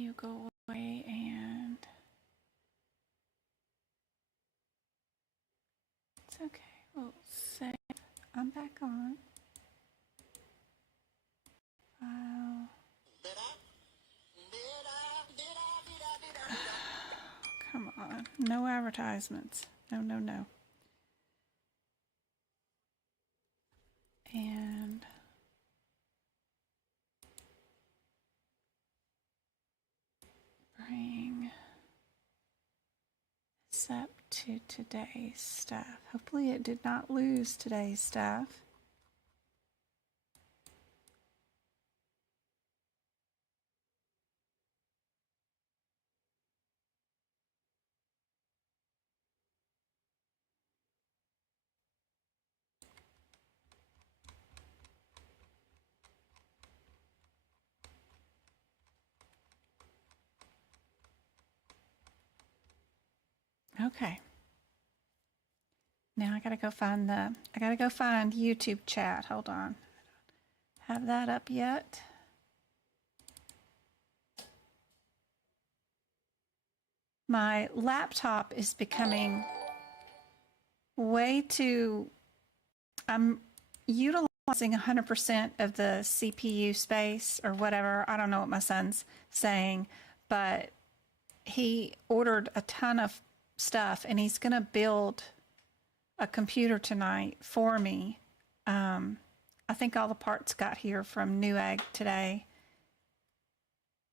you go away and it's okay. We'll save. I'm back on. Come on. No advertisements. No, no, no. And bring this up to today's stuff. Hopefully it did not lose today's stuff. Okay. Now I gotta go find YouTube chat. Hold on. Have that up yet? My laptop is becoming way too, I'm utilizing 100% of the CPU space or whatever. I don't know what my son's saying, but he ordered a ton of stuff and he's going to build a computer tonight for me. I think all the parts got here from Newegg today.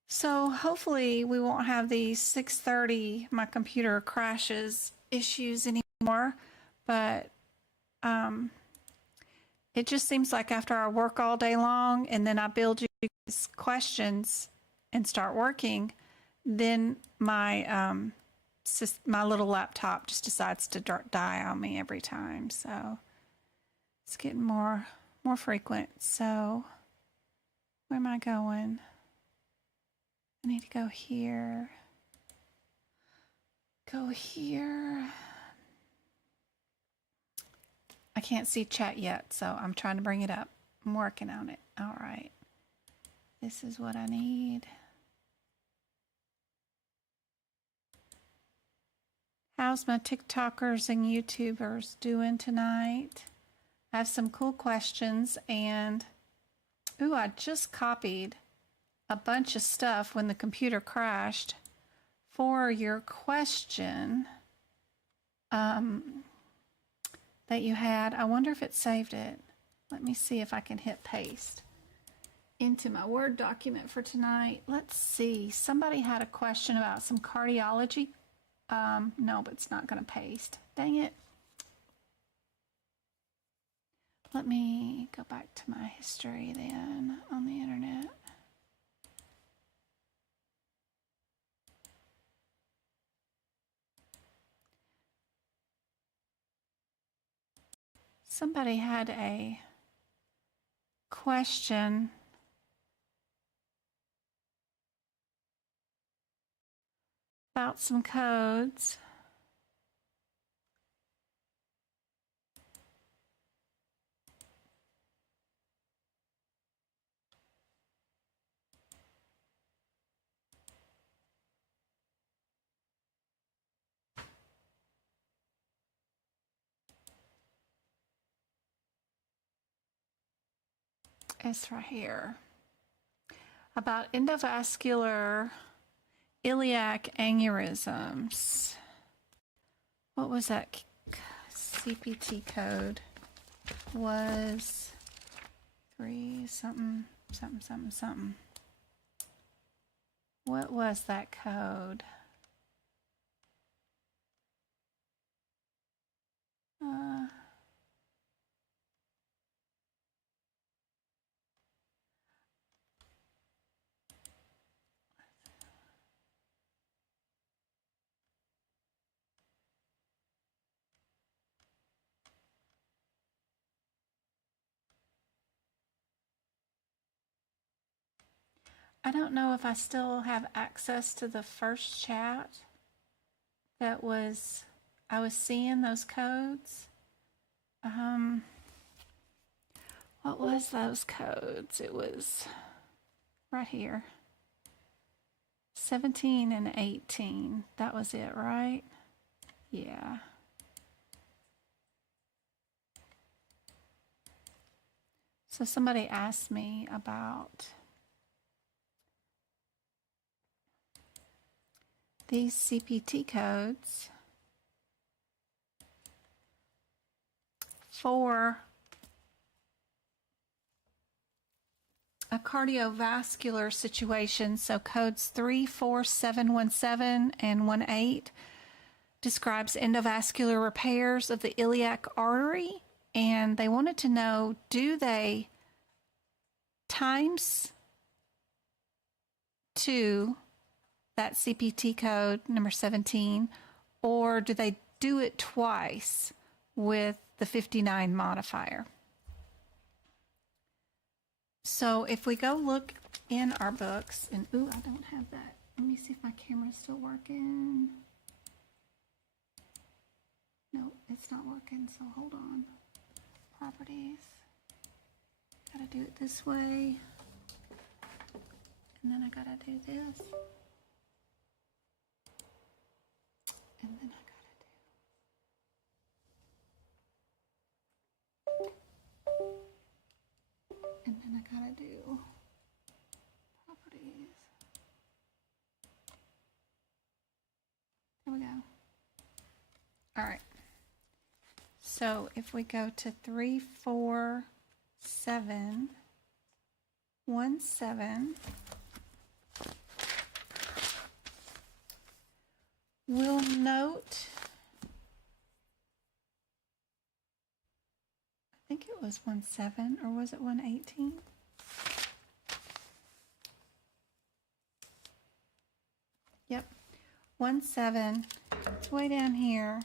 So hopefully we won't have these 6:30 my computer crashes issues anymore, but it just seems like after I work all day long and then I build you these questions and start working, then my my little laptop just decides to die on me every time. So it's getting more frequent. So where am I going? I need to go here. Go here. I can't see chat yet, so I'm trying to bring it up. I'm working on it. All right. This is what I need. How's my TikTokers and YouTubers doing tonight? I have some cool questions and, ooh, I just copied a bunch of stuff when the computer crashed for your question that you had. I wonder if it saved it. Let me see if I can hit paste into my Word document for tonight. Let's see. Somebody had a question about some cardiology. No, but it's not going to paste. Dang it. Let me go back to my history then on the internet. Somebody had a question about some codes. It's right here. About endovascular iliac aneurysms. What was that CPT code? Was 3 something, something, something, something. What was that code? I don't know if I still have access to the first chat that was, I was seeing those codes. What was those codes? It was right here. 17 and 18. That was it, right? Yeah. So somebody asked me about these CPT codes for a cardiovascular situation. So codes 34717 and 18 describes endovascular repairs of the iliac artery, and they wanted to know, do they times 2 that CPT code number 17, or do they do it twice with the 59 modifier? So if we go look in our books, and ooh, I don't have that. Let me see if my camera's still working. No, it's not working, so hold on. Properties. Gotta do it this way. And then I gotta do this. And then I gotta do properties. There we go. All right. So if we go to 34717, we'll note, I think it was 17, or was it 118? Yep, 17. It's way down here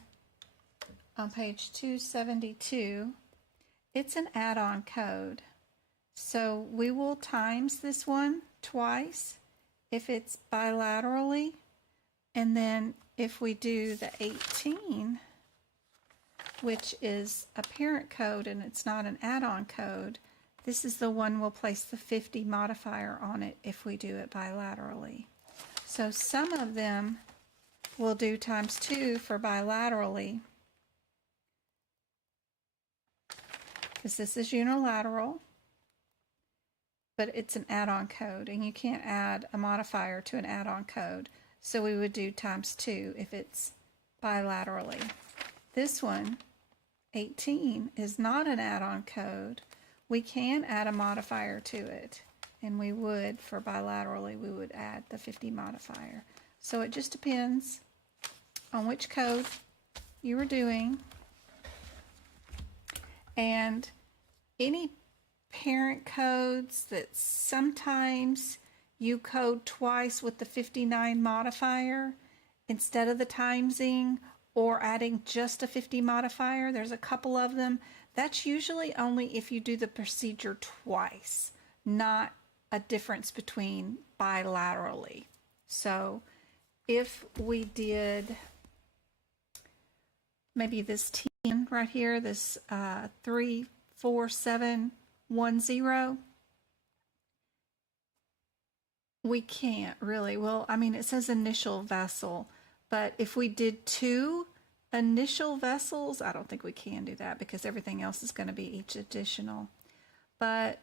on page 272. It's an add-on code. So we will times this one twice if it's bilaterally. And then if we do the 18, which is a parent code and it's not an add-on code, this is the one we'll place the 50 modifier on it if we do it bilaterally. So some of them will do times 2 for bilaterally, because this is unilateral, but it's an add-on code, and you can't add a modifier to an add-on code. So we would do times 2 if it's bilaterally. This one, 18, is not an add-on code. We can add a modifier to it, and we would, for bilaterally, we would add the 50 modifier. So it just depends on which code you are doing. And any parent codes that sometimes you code twice with the 59 modifier instead of the timesing, or adding just a 50 modifier, there's a couple of them. That's usually only if you do the procedure twice, not a difference between bilaterally. So if we did maybe this 10 right here, this 34710, we can't really. Well, I mean, it says initial vessel, but if we did 2 initial vessels, I don't think we can do that because everything else is going to be each additional. But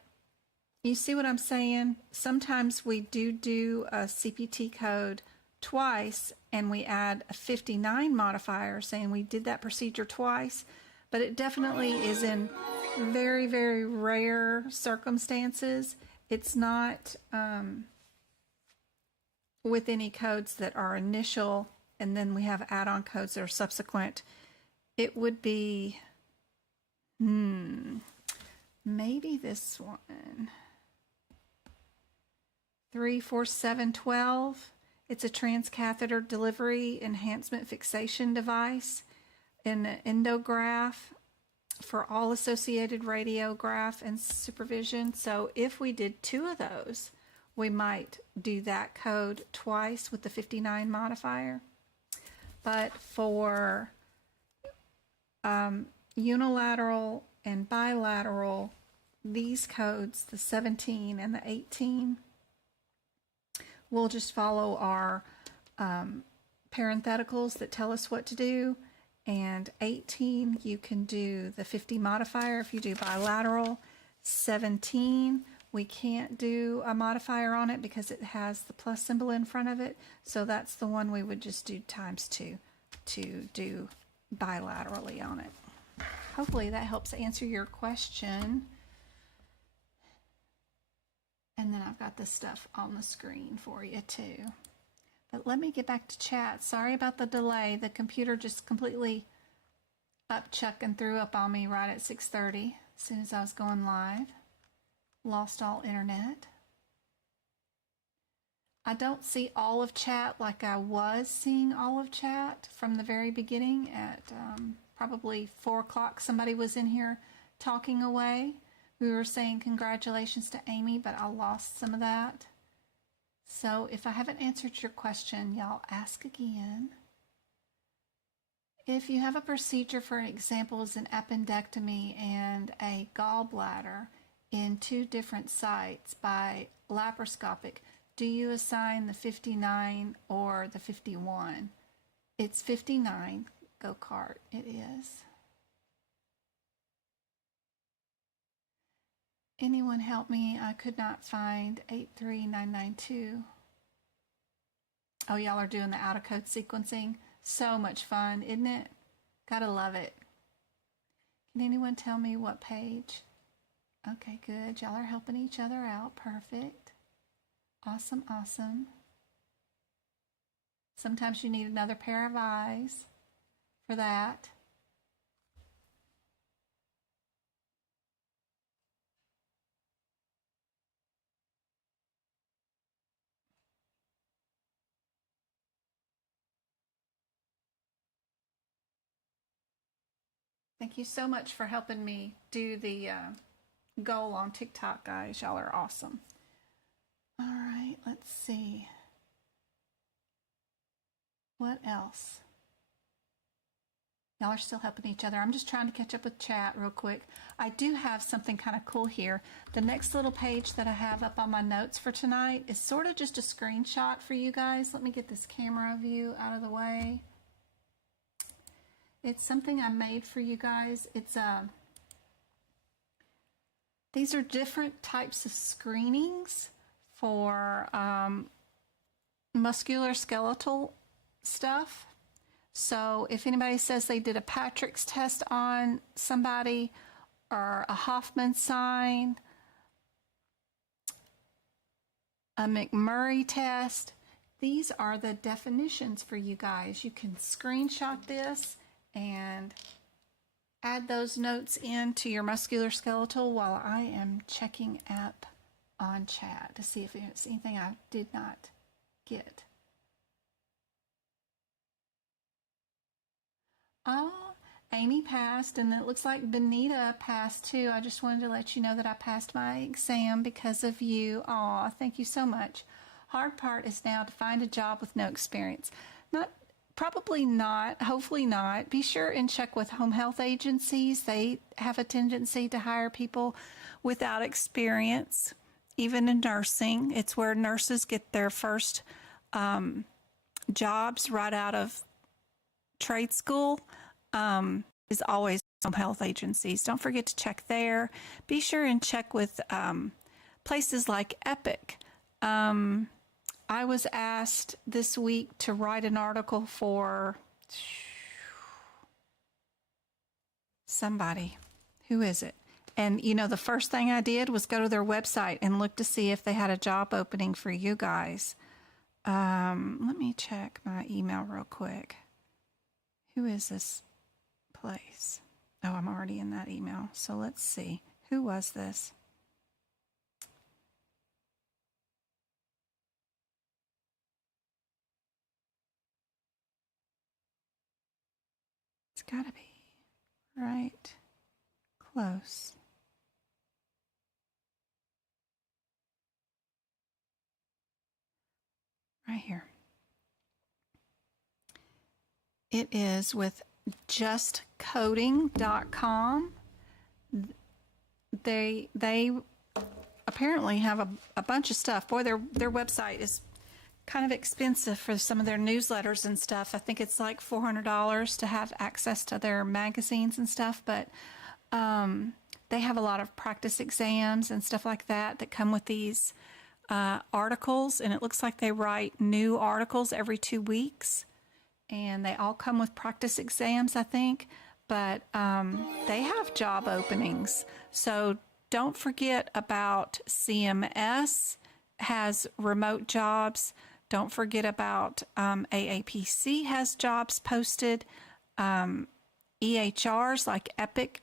you see what I'm saying? Sometimes we do a CPT code twice and we add a 59 modifier saying we did that procedure twice, but it definitely is in very, very rare circumstances. It's not with any codes that are initial and then we have add-on codes that are subsequent. It would be, maybe this one. 34712. It's a transcatheter delivery enhancement fixation device, an endograph for all associated radiograph and supervision. So if we did 2 of those, we might do that code twice with the 59 modifier. But for unilateral and bilateral, these codes, the 17 and the 18, we'll just follow our parentheticals that tell us what to do. And 18, you can do the 50 modifier if you do bilateral. 17, we can't do a modifier on it because it has the plus symbol in front of it. So that's the one we would just do ×2 to do bilaterally on it. Hopefully that helps answer your question. And then I've got this stuff on the screen for you too. But let me get back to chat. Sorry about the delay. The computer just completely upchuck and threw up on me right at 6:30 as soon as I was going live. Lost all internet. I don't see all of chat like I was seeing all of chat from the very beginning at probably 4 o'clock. Somebody was in here talking away. We were saying congratulations to Amy, but I lost some of that. So if I haven't answered your question, y'all ask again. If you have a procedure, for example, as an appendectomy and a gallbladder in 2 different sites by laparoscopic, do you assign the 59 or the 51? It's 59, go cart, it is. Anyone help me? I could not find 83992. Oh, y'all are doing the out-of-code sequencing. So much fun, isn't it? Gotta love it. Can anyone tell me what page? Okay, good. Y'all are helping each other out. Perfect. Awesome, awesome. Sometimes you need another pair of eyes for that. Thank you so much for helping me do the goal on TikTok, guys. Y'all are awesome. All right, let's see. What else? Y'all are still helping each other. I'm just trying to catch up with chat real quick. I do have something kind of cool here. The next little page that I have up on my notes for tonight is sort of just a screenshot for you guys. Let me get this camera view out of the way. It's something I made for you guys. It's these are different types of screenings for musculoskeletal stuff. So if anybody says they did a Patrick's test on somebody or a Hoffman sign, a McMurray test, these are the definitions for you guys. You can screenshot this and add those notes into your musculoskeletal while I am checking up on chat to see if there's anything I did not get. Oh, Amy passed, and it looks like Benita passed too. I just wanted to let you know that I passed my exam because of you. Aw, thank you so much. Hard part is now to find a job with no experience. Probably not, hopefully not. Be sure and check with home health agencies. They have a tendency to hire people without experience, even in nursing. It's where nurses get their first jobs right out of trade school, is always home health agencies. Don't forget to check there. Be sure and check with places like Epic. I was asked this week to write an article for somebody. Who is it? And, you know, the first thing I did was go to their website and look to see if they had a job opening for you guys. Let me check my email real quick. Who is this place? Oh, I'm already in that email. So let's see. Who was this? It's got to be right close. Right here. It is with justcoding.com. They apparently have a bunch of stuff. Boy, their website is kind of expensive for some of their newsletters and stuff. I think it's like $400 to have access to their magazines and stuff, but they have a lot of practice exams and stuff like that that come with these articles, and it looks like they write new articles every 2 weeks, and they all come with practice exams, I think, but they have job openings. So don't forget about CMS has remote jobs. Don't forget about AAPC has jobs posted. EHRs like Epic,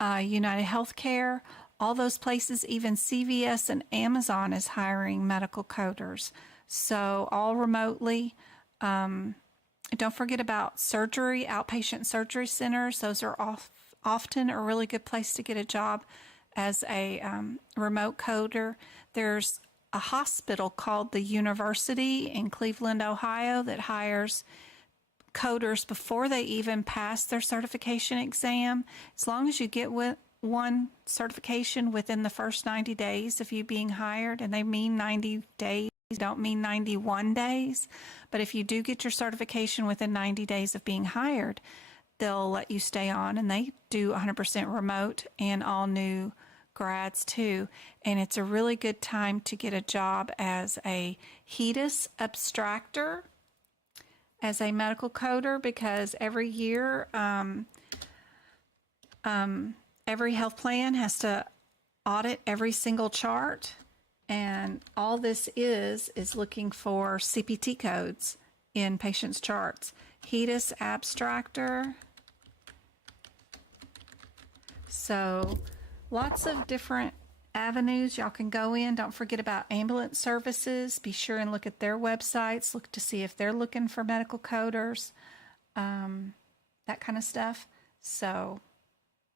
United Healthcare, all those places, even CVS and Amazon is hiring medical coders. So all remotely. Don't forget about surgery, outpatient surgery centers. Those are often a really good place to get a job as a remote coder. There's a hospital called the University in Cleveland, Ohio that hires coders before they even pass their certification exam. As long as you get one certification within the first 90 days of you being hired, and they mean 90 days, don't mean 91 days, but if you do get your certification within 90 days of being hired, they'll let you stay on, and they do 100% remote and all new grads too. And it's a really good time to get a job as a HEDIS abstractor, as a medical coder, because every year every health plan has to audit every single chart, and all this is looking for CPT codes in patients' charts. HEDIS abstractor. So lots of different avenues y'all can go in. Don't forget about ambulance services. Be sure and look at their websites. Look to see if they're looking for medical coders, that kind of stuff. So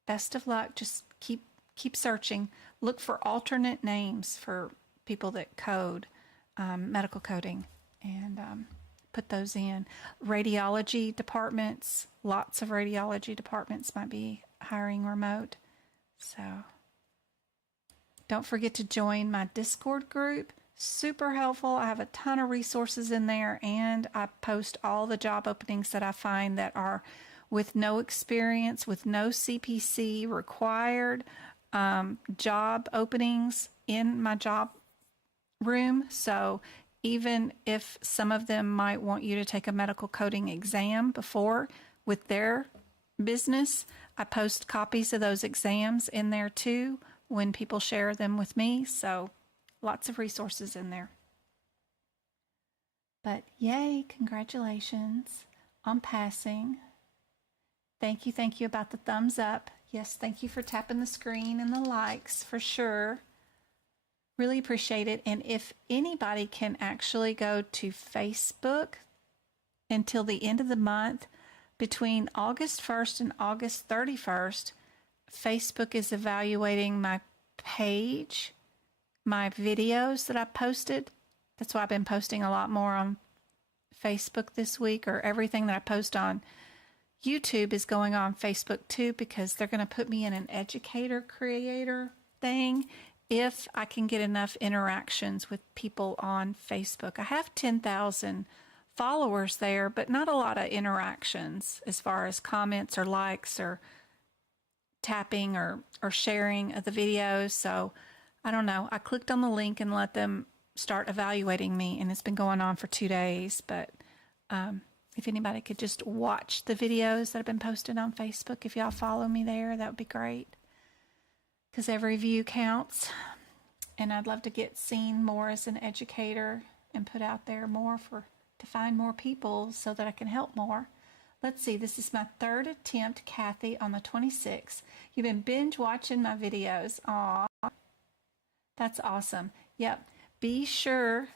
best of luck. Just keep searching. Look for alternate names for people that code, medical coding, and put those in. Radiology departments, lots of radiology departments might be hiring remote. So don't forget to join my Discord group. Super helpful. I have a ton of resources in there, and I post all the job openings that I find that are with no experience, with no CPC required, job openings in my job room. So even if some of them might want you to take a medical coding exam before with their business, I post copies of those exams in there too when people share them with me. So lots of resources in there. But yay, congratulations on passing. Thank you about the thumbs up. Yes, thank you for tapping the screen and the likes for sure. Really appreciate it. And if anybody can actually go to Facebook until the end of the month, between August 1st and August 31st, Facebook is evaluating my page, my videos that I posted. That's why I've been posting a lot more on Facebook this week, or everything that I post on YouTube is going on Facebook too, because they're going to put me in an educator creator thing if I can get enough interactions with people on Facebook. I have 10,000 followers there, but not a lot of interactions as far as comments or likes or tapping or sharing of the videos. So I don't know. I clicked on the link and let them start evaluating me, and it's been going on for 2 days. But if anybody could just watch the videos that have been posted on Facebook, if y'all follow me there, that would be great, because every view counts, and I'd love to get seen more as an educator and put out there more to find more people so that I can help more. Let's see, this is my third attempt, Kathy, on the 26th. You've been binge watching my videos. Aw, that's awesome. Yep, be sure.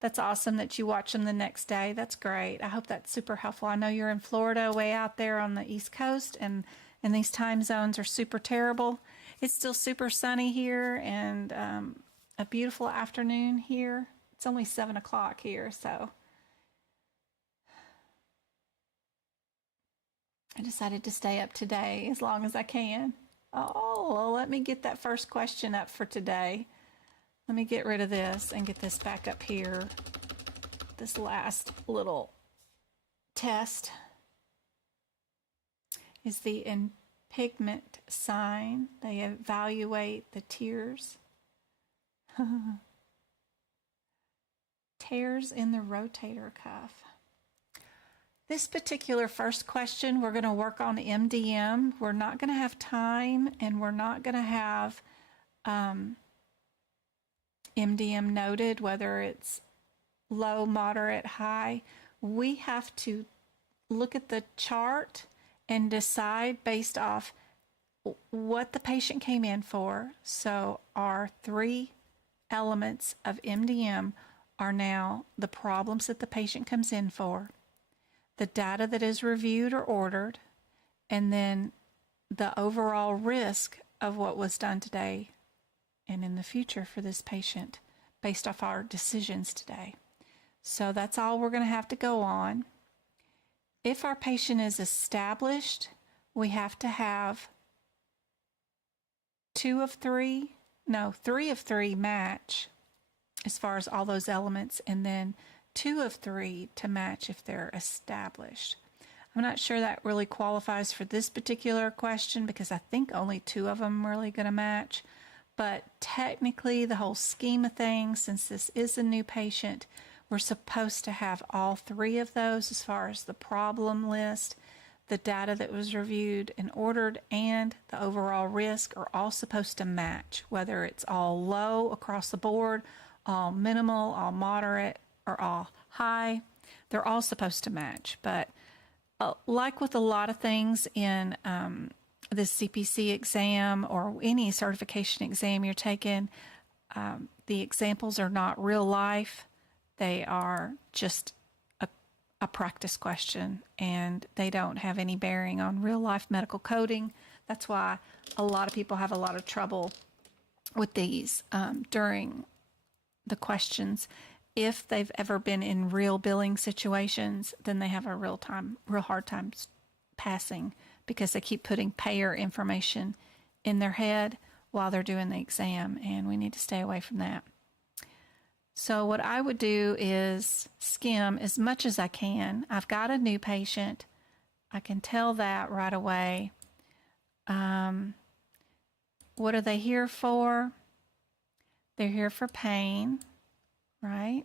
That's awesome that you watch them the next day. That's great. I hope that's super helpful. I know you're in Florida, way out there on the East Coast, and these time zones are super terrible. It's still super sunny here, and a beautiful afternoon here. It's only 7 o'clock here, so I decided to stay up today as long as I can. Oh, well, let me get that first question up for today. Let me get rid of this and get this back up here. This last little test is the impingement sign. They evaluate the tears. Tears in the rotator cuff. This particular first question, we're going to work on MDM. We're not going to have time, and we're not going to have MDM noted, whether it's low, moderate, high. We have to look at the chart and decide based off what the patient came in for. So our 3 elements of MDM are now the problems that the patient comes in for, the data that is reviewed or ordered, and then the overall risk of what was done today and in the future for this patient based off our decisions today. So that's all we're going to have to go on. If our patient is established, we have to have 3 of 3 match as far as all those elements, and then 2 of 3 to match if they're established. I'm not sure that really qualifies for this particular question because I think only 2 of them are really going to match. But technically, the whole scheme of things, since this is a new patient, we're supposed to have all 3 of those as far as the problem list, the data that was reviewed and ordered, and the overall risk are all supposed to match, whether it's all low across the board, all minimal, all moderate, or all high. They're all supposed to match. But like with a lot of things in this CPC exam or any certification exam you're taking, the examples are not real life. They are just a practice question, and they don't have any bearing on real life medical coding. That's why a lot of people have a lot of trouble with these during the questions. If they've ever been in real billing situations, then they have a real hard time passing because they keep putting payer information in their head while they're doing the exam, and we need to stay away from that. So what I would do is skim as much as I can. I've got a new patient. I can tell that right away. What are they here for? They're here for pain, right?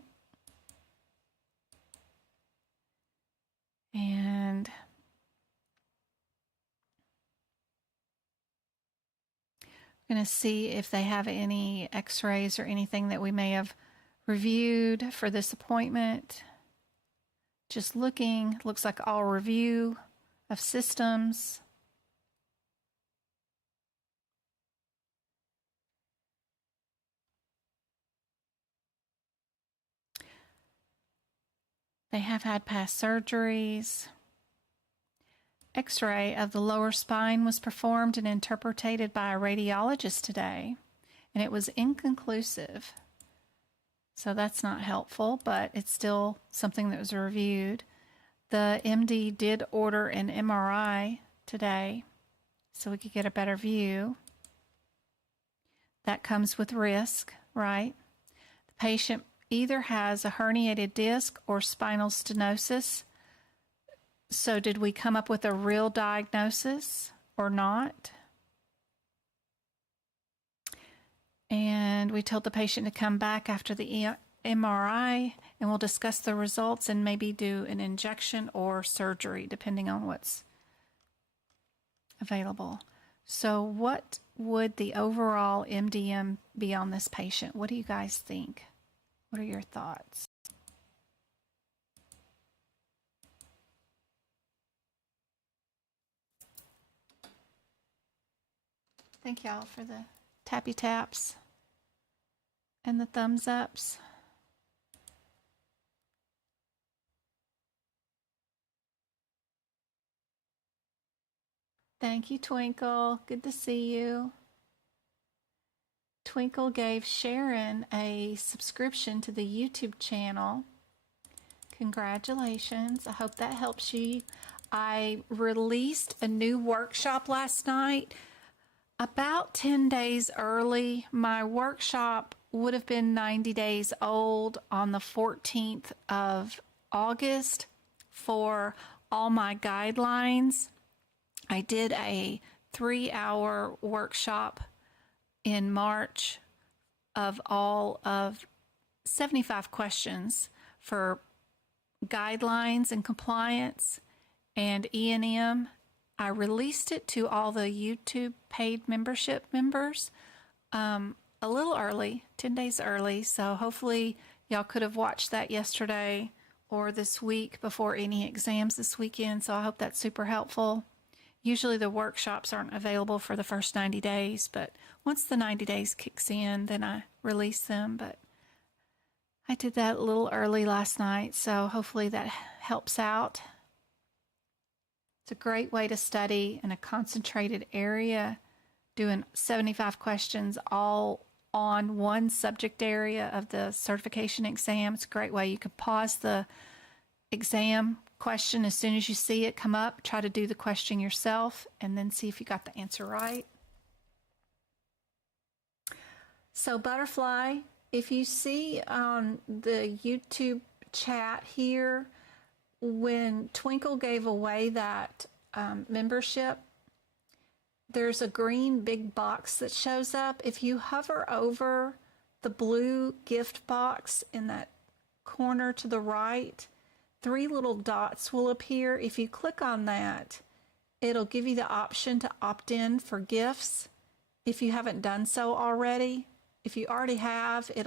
And I'm going to see if they have any x-rays or anything that we may have reviewed for this appointment. Just looking, looks like all review of systems. They have had past surgeries. X-ray of the lower spine was performed and interpreted by a radiologist today, and it was inconclusive. So that's not helpful, but it's still something that was reviewed. The MD did order an MRI today so we could get a better view. That comes with risk, right? The patient either has a herniated disc or spinal stenosis. So did we come up with a real diagnosis or not? And we told the patient to come back after the MRI, and we'll discuss the results and maybe do an injection or surgery, depending on what's available. So what would the overall MDM be on this patient? What do you guys think? What are your thoughts? Thank y'all for the tappy taps and the thumbs ups. Thank you, Twinkle. Good to see you. Twinkle gave Sharon a subscription to the YouTube channel. Congratulations. I hope that helps you. I released a new workshop last night. About 10 days early, my workshop would have been 90 days old on the 14th of August for all my guidelines. I did a 3-hour workshop in March of all of 75 questions for guidelines and compliance and E&M. I released it to all the YouTube paid membership members a little early, 10 days early. So hopefully y'all could have watched that yesterday or this week before any exams this weekend. So I hope that's super helpful. Usually the workshops aren't available for the first 90 days, but once the 90 days kicks in, then I release them. But I did that a little early last night, so hopefully that helps out. It's a great way to study in a concentrated area, doing 75 questions all on one subject area of the certification exam. It's a great way. You could pause the exam question as soon as you see it come up. Try to do the question yourself and then see if you got the answer right. So butterfly, if you see on the YouTube chat here, when Twinkle gave away that membership, there's a green big box that shows up. If you hover over the blue gift box in that corner to the right, 3 little dots will appear. If you click on that, it'll give you the option to opt in for gifts if you haven't done so already. If you already have, it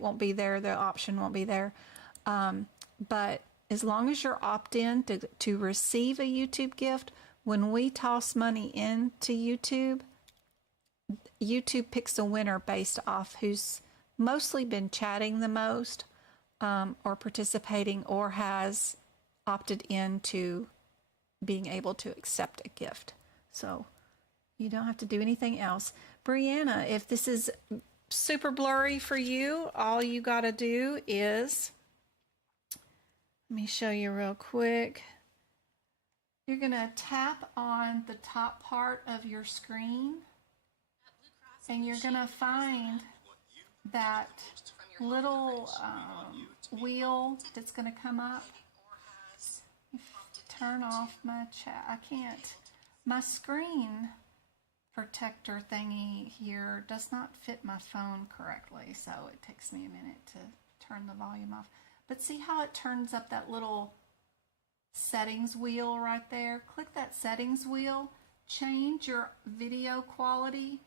won't be there. The option won't be there. But as long as you're opt in to receive a YouTube gift, when we toss money into YouTube, YouTube picks a winner based off who's mostly been chatting the most, or participating, or has opted into being able to accept a gift. So you don't have to do anything else. Brianna, if this is super blurry for you, all you got to do is, let me show you real quick. You're going to tap on the top part of your screen, and you're going to find that little wheel that's going to come up. Turn off my chat. I can't. My screen protector thingy here does not fit my phone correctly, so it takes me a minute to turn the volume off. But see how it turns up that little settings wheel right there? Click that settings wheel. Change your video quality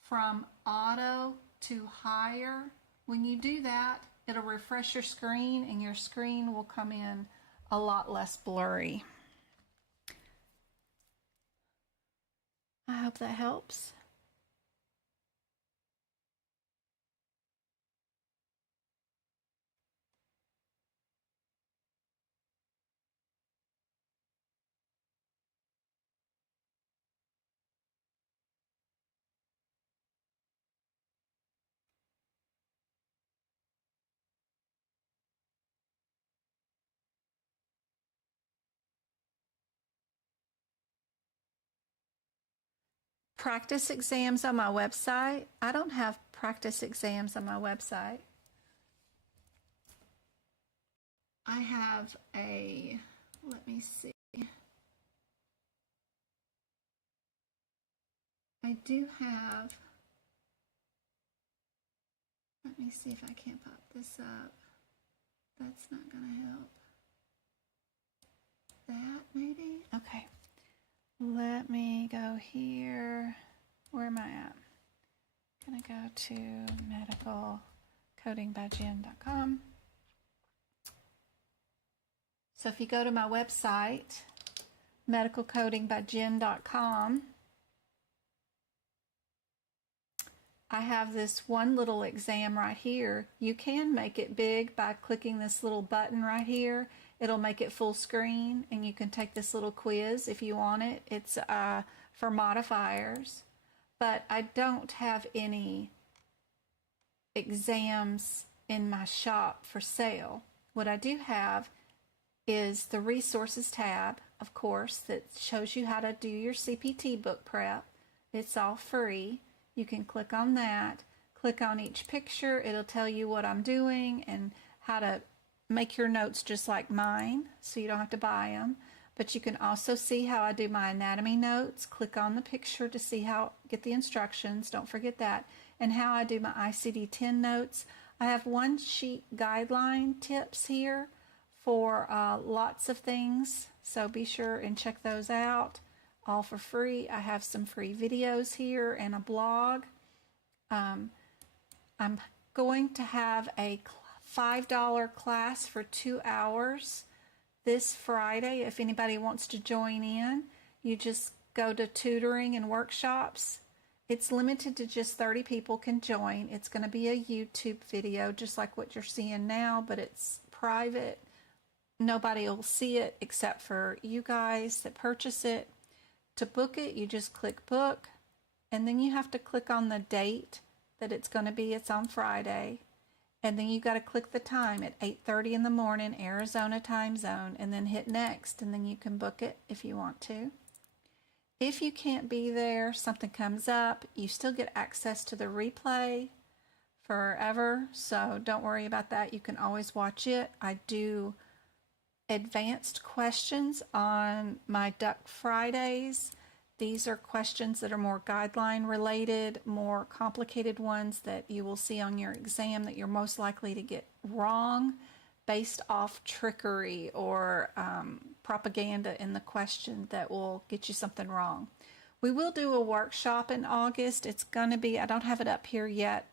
from auto to higher. When you do that, it'll refresh your screen and your screen will come in a lot less blurry. I hope that helps. Practice exams on my website. I don't have practice exams on my website. I have let me see. I do have, let me see if I can't pop this up. That's not gonna help. That maybe? Okay. Let me go here. Where am I at? I'm gonna go to medicalcodingbyjen.com. So if you go to my website, medicalcodingbyjen.com, I have this one little exam right here. You can make it big by clicking this little button right here. It'll make it full screen, and you can take this little quiz if you want it. It's for modifiers, but I don't have any exams in my shop for sale. What I do have is the resources tab, of course, that shows you how to do your CPT book prep. It's all free. You can click on that, Click on each picture. It'll tell you what I'm doing and how to make your notes just like mine, so you don't have to buy them. But you can also see how I do my anatomy notes. Click on the picture to see how, get the instructions, don't forget that, and how I do my ICD-10 notes. I have one sheet guideline tips here for lots of things, so be sure and check those out, all for free. I have some free videos here and a blog. I'm going to have a $5 class for 2 hours this Friday. If anybody wants to join in, you just go to tutoring and workshops. It's limited to just 30 people can join. It's going to be a YouTube video just like what you're seeing now, but it's private. Nobody will see it except for you guys that purchase it. To book it, you just click book, and then you have to click on the date that it's going to be. It's on Friday. And then you got to click the time at 8:30 in the morning, Arizona time zone, and then hit next, and then you can book it if you want to. If you can't be there, something comes up, you still get access to the replay forever, so don't worry about that. You can always watch it. I do advanced questions on my Duck Fridays. These are questions that are more guideline related, more complicated ones that you will see on your exam that you're most likely to get wrong based off trickery or propaganda in the question that will get you something wrong. We will do a workshop in August. It's going to be, I don't have it up here yet,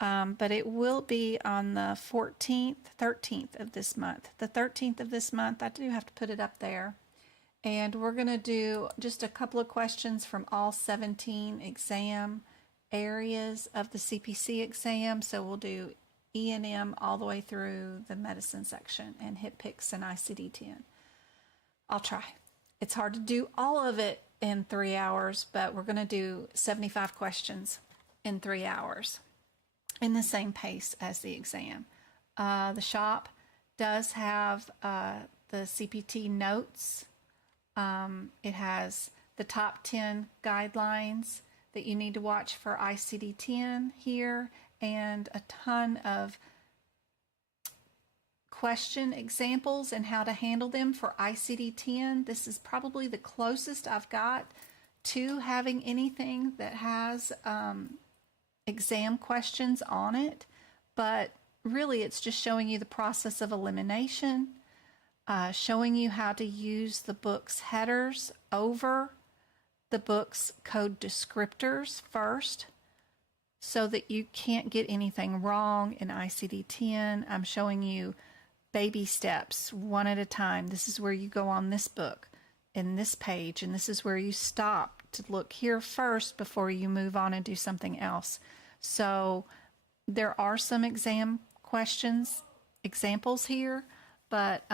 but it will be on the 13th of this month. The 13th of this month, I do have to put it up there. And we're going to do just a couple of questions from all 17 exam areas of the CPC exam. So we'll do E&M all the way through the medicine section and HIPPICS and ICD-10. I'll try. It's hard to do all of it in 3 hours, but we're going to do 75 questions in 3 hours in the same pace as the exam. The shop does have the CPT notes. It has the top 10 guidelines that you need to watch for ICD-10 here, and a ton of question examples and how to handle them for ICD-10. This is probably the closest I've got to having anything that has exam questions on it, but really it's just showing you the process of elimination, showing you how to use the book's headers over the book's code descriptors first so that you can't get anything wrong in ICD-10. I'm showing you baby steps one at a time. This is where you go on this book in this page, and this is where you stop to look here first before you move on and do something else. So there are some exam questions, examples here, but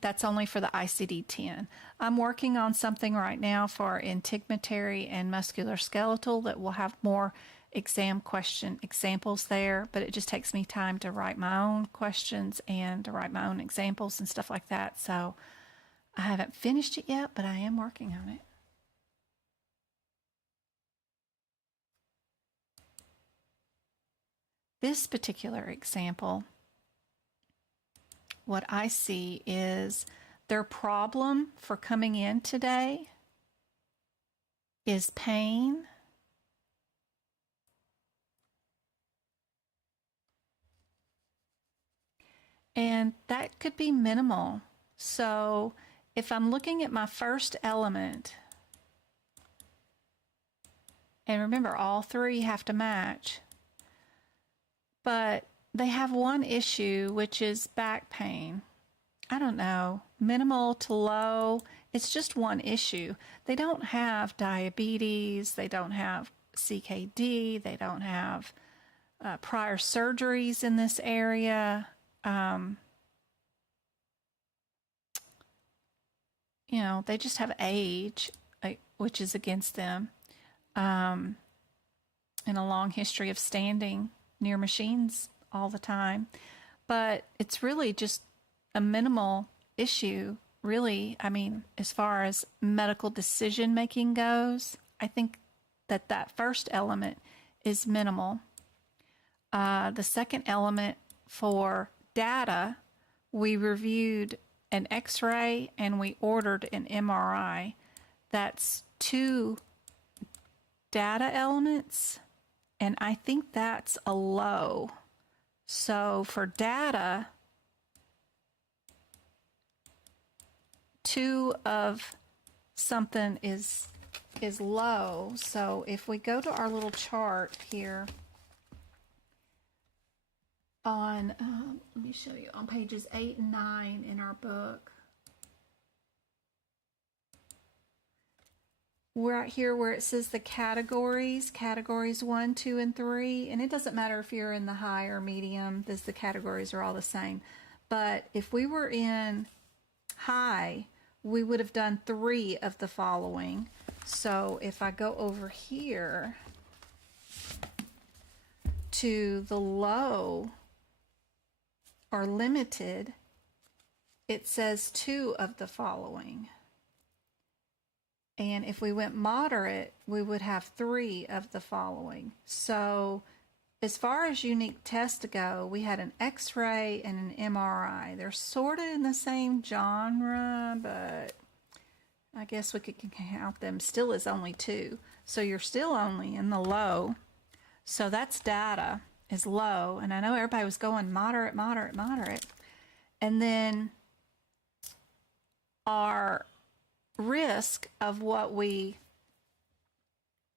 that's only for the ICD-10. I'm working on something right now for integumentary and musculoskeletal that will have more exam question examples there, but it just takes me time to write my own questions and to write my own examples and stuff like that. So I haven't finished it yet, but I am working on it. This particular example, what I see is their problem for coming in today is pain, and that could be minimal. So if I'm looking at my first element, and remember all three have to match, but they have one issue, which is back pain. I don't know, minimal to low. It's just one issue. They don't have diabetes. They don't have CKD. They don't have prior surgeries in this area. You know, they just have age, which is against them, and a long history of standing near machines all the time. But it's really just a minimal issue, really. I mean, as far as medical decision making goes, I think that that first element is minimal. The second element for data, we reviewed an X-ray and we ordered an MRI. That's 2 data elements, and I think that's a low. So for data, 2 of something is low. So if we go to our little chart here on, let me show you, on pages 8 and 9 in our book, we're out here where it says the categories 1, 2, and 3, and it doesn't matter if you're in the high or medium, the categories are all the same. But if we were in high, we would have done 3 of the following. So if I go over here to the low or limited, it says 2 of the following. And if we went moderate, we would have 3 of the following. So as far as unique tests go, we had an X-ray and an MRI. They're sort of in the same genre, but I guess we could count them still as only 2. So you're still only in the low. So that's data is low. And I know everybody was going moderate, moderate, moderate. And then our risk of what we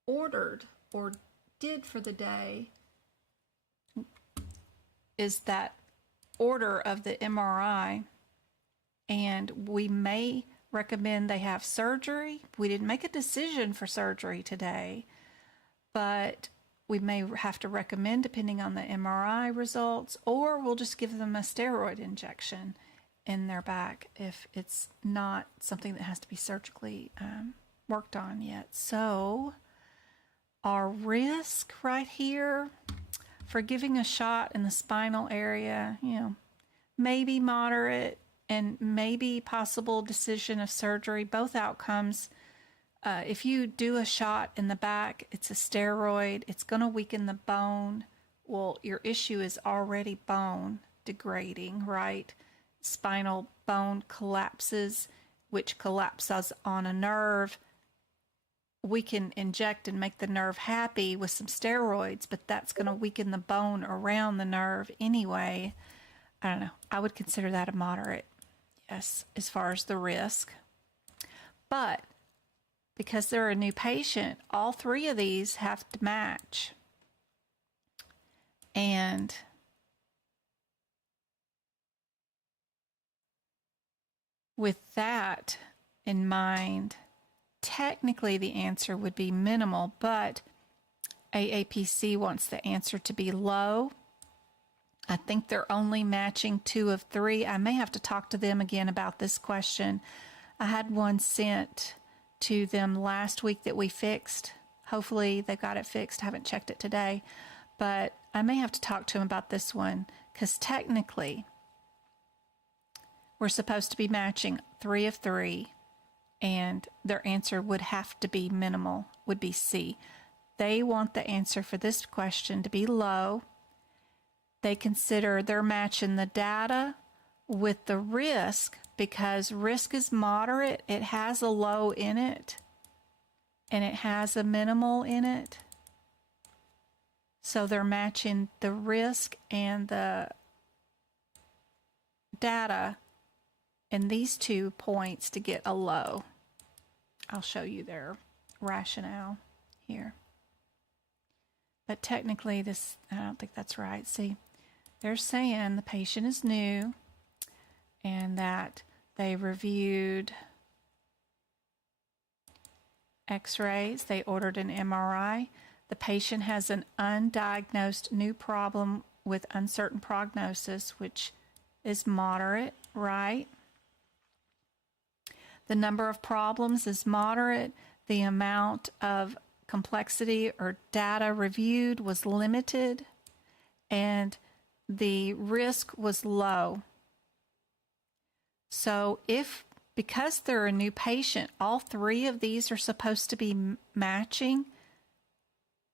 ordered or did for the day is that order of the MRI, and we may recommend they have surgery. We didn't make a decision for surgery today, but we may have to recommend depending on the MRI results, or we'll just give them a steroid injection in their back if it's not something that has to be surgically worked on yet. So our risk right here for giving a shot in the spinal area, maybe moderate and maybe possible decision of surgery, both outcomes. If you do a shot in the back, it's a steroid, it's going to weaken the bone. Well, your issue is already bone degrading, right? Spinal bone collapses, which collapses on a nerve. We can inject and make the nerve happy with some steroids, but that's going to weaken the bone around the nerve anyway. I don't know. I would consider that a moderate, yes, as far as the risk. But because they're a new patient, all 3 of these have to match. And with that in mind, technically the answer would be minimal, but AAPC wants the answer to be low. I think they're only matching 2 of 3. I may have to talk to them again about this question. I had one sent to them last week that we fixed. Hopefully they got it fixed. I haven't checked it today, but I may have to talk to them about this one because technically we're supposed to be matching 3 of 3, and their answer would have to be minimal, would be C. They want the answer for this question to be low. They consider they're matching the data with the risk because risk is moderate. It has a low in it, and it has a minimal in it. So they're matching the risk and the data in these 2 points to get a low. I'll show you their rationale here. But technically this, I don't think that's right. See, they're saying the patient is new and that they reviewed X-rays, they ordered an MRI. The patient has an undiagnosed new problem with uncertain prognosis, which is moderate, right? The number of problems is moderate. The amount of complexity or data reviewed was limited, and the risk was low. So because they're a new patient, all 3 of these are supposed to be matching,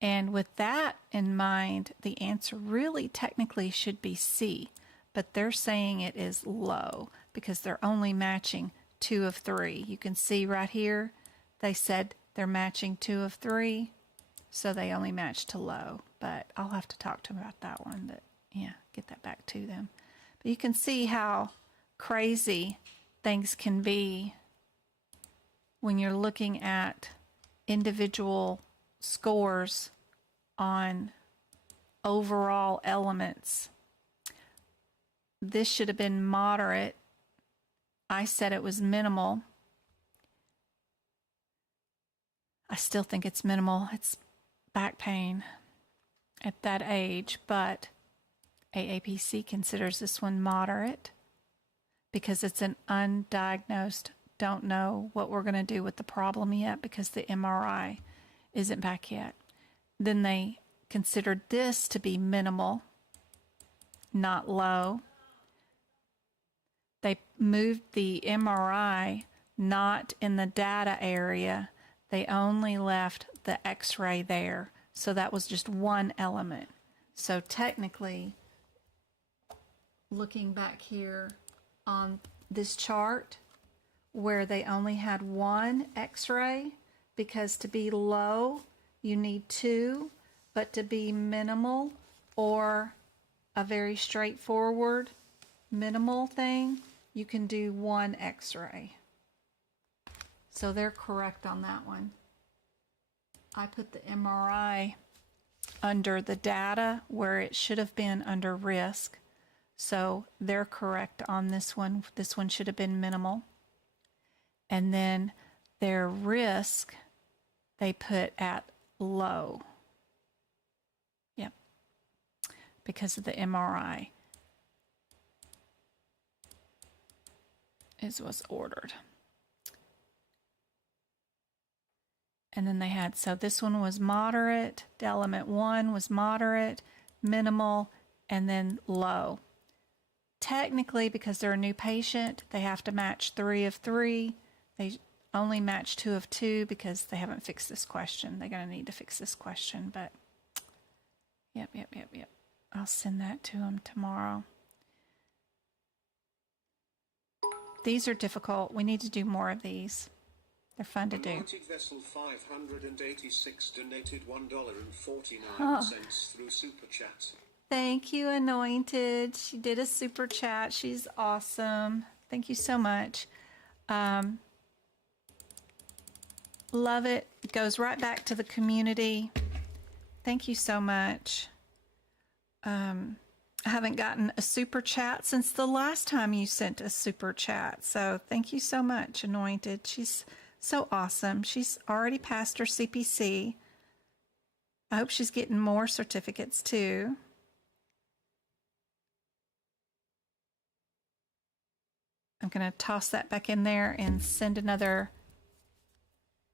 And with that in mind, the answer really technically should be C, but they're saying it is low because they're only matching 2 of 3. You can see right here, they said they're matching 2 of 3, so they only match to low. But I'll have to talk to them about that one, but yeah, get that back to them. But you can see how crazy things can be when you're looking at individual scores on overall elements. This should have been moderate. I said it was minimal. I still think it's minimal. It's back pain at that age, but AAPC considers this one moderate because it's an undiagnosed, don't know what we're going to do with the problem yet because the MRI isn't back yet. Then they considered this to be minimal, not low. They moved the MRI not in the data area. They only left the X-ray there. So that was just one element. So technically, looking back here on this chart where they only had one X-ray, because to be low, you need 2, but to be minimal or a very straightforward minimal thing, you can do 1 X-ray. So they're correct on that one. I put the MRI under the data where it should have been under risk. So they're correct on this one. This one should have been minimal. And then their risk, they put at low. Yep. Because of the MRI is what's ordered. And then they had, so this one was moderate, the element 1 was moderate, minimal, and then low. Technically, because they're a new patient, they have to match 3 of 3. They only match 2 of 2 because they haven't fixed this question. They're going to need to fix this question, but yep. I'll send that to them tomorrow. These are difficult. We need to do more of these. They're fun to do. Atlantic Vessel 586 donated $1.49 through Super Chat. Thank you, Anointed. She did a super chat. She's awesome. Thank you so much. Love it. It goes right back to the community. Thank you so much. I haven't gotten a super chat since the last time you sent a super chat. So thank you so much, Anointed. She's so awesome. She's already passed her CPC. I hope she's getting more certificates too. I'm going to toss that back in there and send another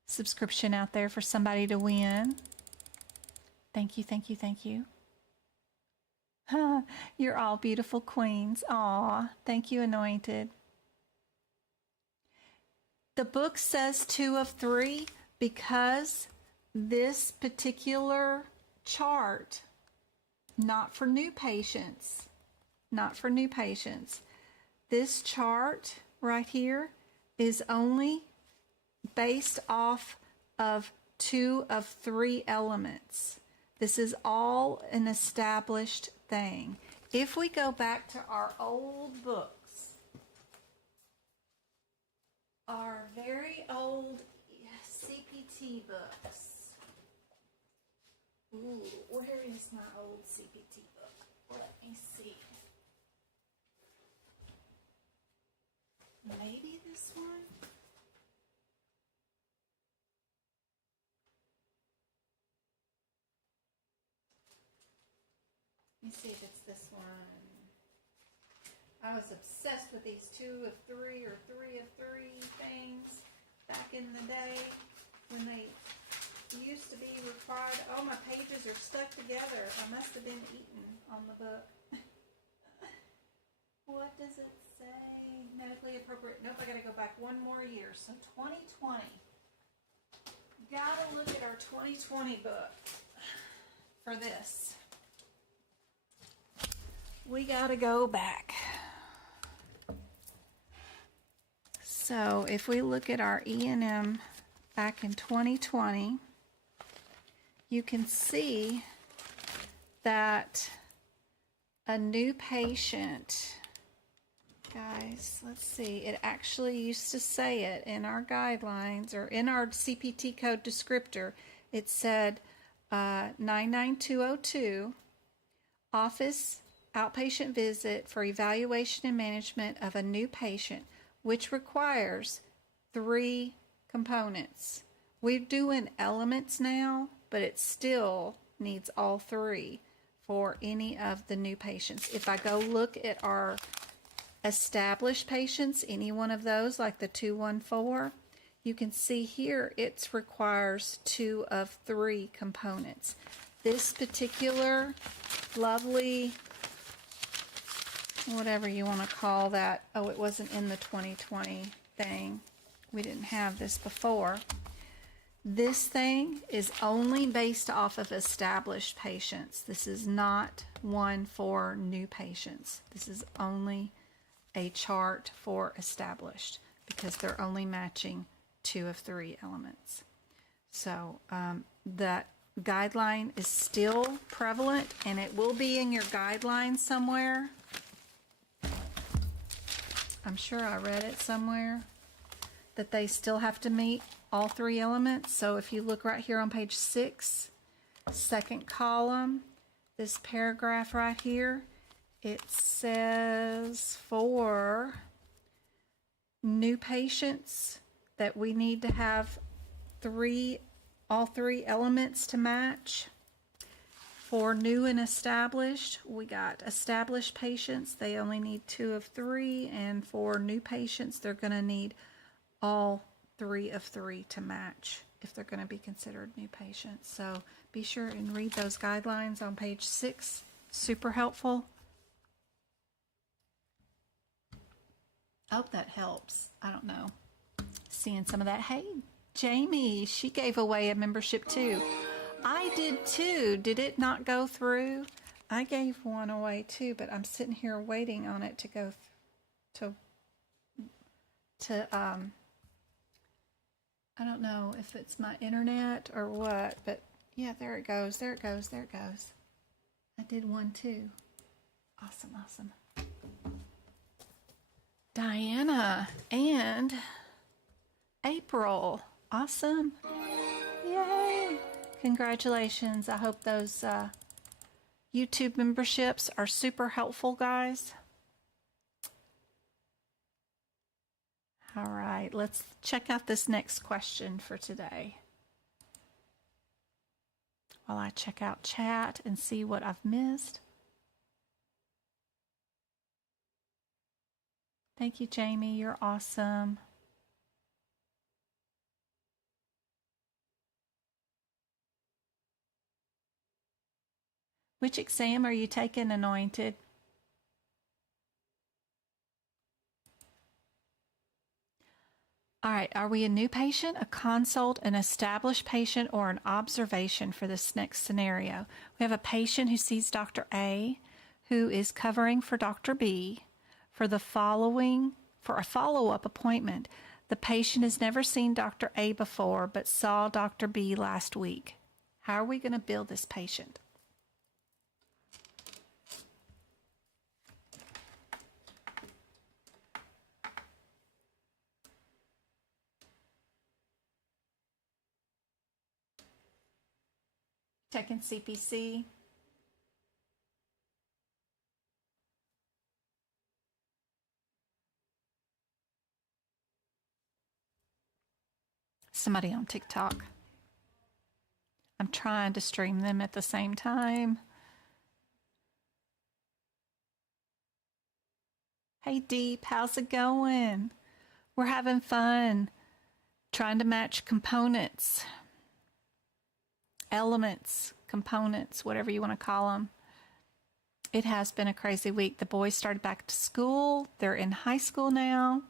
subscription out there for somebody to win. Thank you. You're all beautiful queens. Aw, thank you, Anointed. The book says 2 of 3 because this particular chart, not for new patients, this chart right here is only based off of 2 of 3 elements. This is all an established thing. If we go back to our old books, our very old CPT books. Ooh, where is my old CPT book? Let me see. Maybe this one? Let me see if it's this one. I was obsessed with these 2 of 3 or 3 of 3 things back in the day when they used to be required. Oh, my pages are stuck together. I must have been eaten on the book. What does it say? Medically appropriate. Nope, I got to go back one more year. So 2020. Gotta look at our 2020 book. for this. We got to go back. So if we look at our E&M back in 2020, you can see that a new patient, guys, let's see, it actually used to say it in our guidelines or in our CPT code descriptor. It said 99202, office outpatient visit for evaluation and management of a new patient, which requires 3 components. We're doing elements now, but it still needs all 3 for any of the new patients. If I go look at our established patients, any one of those, like the 214, you can see here it requires 2 of 3 components. This particular lovely, whatever you want to call that, oh, it wasn't in the 2020 thing. We didn't have this before. This thing is only based off of established patients. This is not one for new patients. This is only a chart for established because they're only matching 2 of 3 elements. So that guideline is still prevalent, and it will be in your guidelines somewhere. I'm sure I read it somewhere that they still have to meet all 3 elements. So if you look right here on page 6, second column, this paragraph right here, it says for new patients that we need to have all 3 elements to match. For new and established, we got established patients, they only need 2 of 3, and for new patients, they're going to need all 3 of 3 to match if they're going to be considered new patients. So be sure and read those guidelines on page 6. Super helpful. I hope that helps. I don't know. Seeing some of that. Hey, Jamie, she gave away a membership too. I did too. Did it not go through? I gave one away too, but I'm sitting here waiting on it to go to I don't know if it's my internet or what, but yeah, there it goes. There it goes. There it goes. I did one too. Awesome, awesome. Diana and April. Awesome. Yay. Congratulations. I hope those YouTube memberships are super helpful, guys. All right, let's check out this next question for today. While I check out chat and see what I've missed. Thank you, Jamie. You're awesome. Which exam are you taking, Anointed? All right, are we a new patient, a consult, an established patient, or an observation for this next scenario? We have a patient who sees Dr. A, who is covering for Dr. B for a follow-up appointment. The patient has never seen Dr. A before, but saw Dr. B last week. How are we going to bill this patient? Checking CPC. Somebody on TikTok. I'm trying to stream them at the same time. Hey Deep, how's it going? We're having fun trying to match components, elements, components, whatever you want to call them. It has been a crazy week. The boys started back to school. They're in high school now.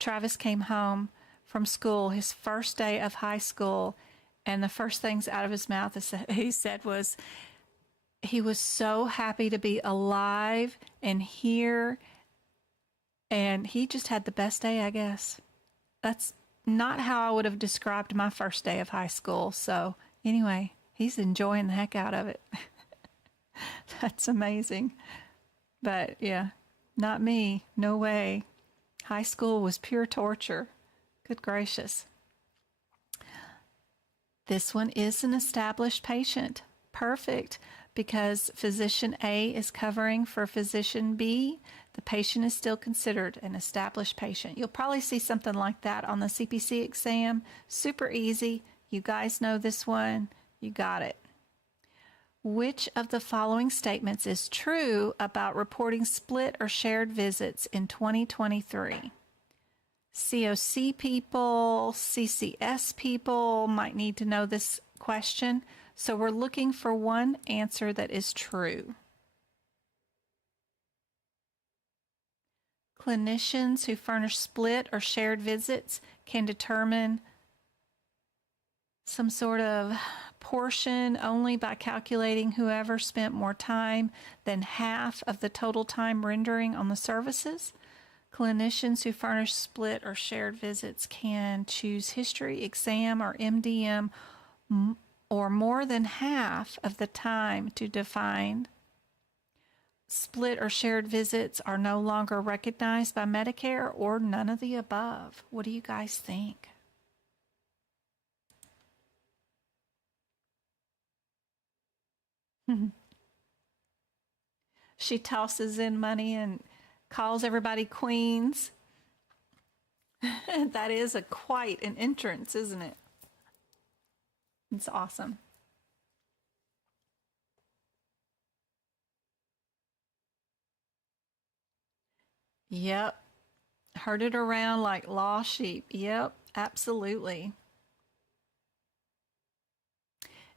Travis came home from school, his first day of high school, And the first things out of his mouth he said was, he was so happy to be alive and here. And he just had the best day, I guess. That's not how I would have described my first day of high school. So anyway, he's enjoying the heck out of it. That's amazing. But yeah, not me. No way. High school was pure torture. Good gracious. This one is an established patient. Perfect, because physician A is covering for physician B. The patient is still considered an established patient. You'll probably see something like that on the CPC exam. Super easy. You guys know this one. You got it. Which of the following statements is true about reporting split or shared visits in 2023? COC people, CCS people might need to know this question. So we're looking for one answer that is true. Clinicians who furnish split or shared visits can determine some sort of portion only by calculating whoever spent more time than half of the total time rendering on the services. Clinicians who furnish split or shared visits can choose history, exam, or MDM or more than half of the time to define. Split or shared visits are no longer recognized by Medicare, or none of the above. What do you guys think? She tosses in money and calls everybody queens. That is quite an entrance, isn't it? It's awesome. Yep. Herded around like lost sheep. Yep, absolutely.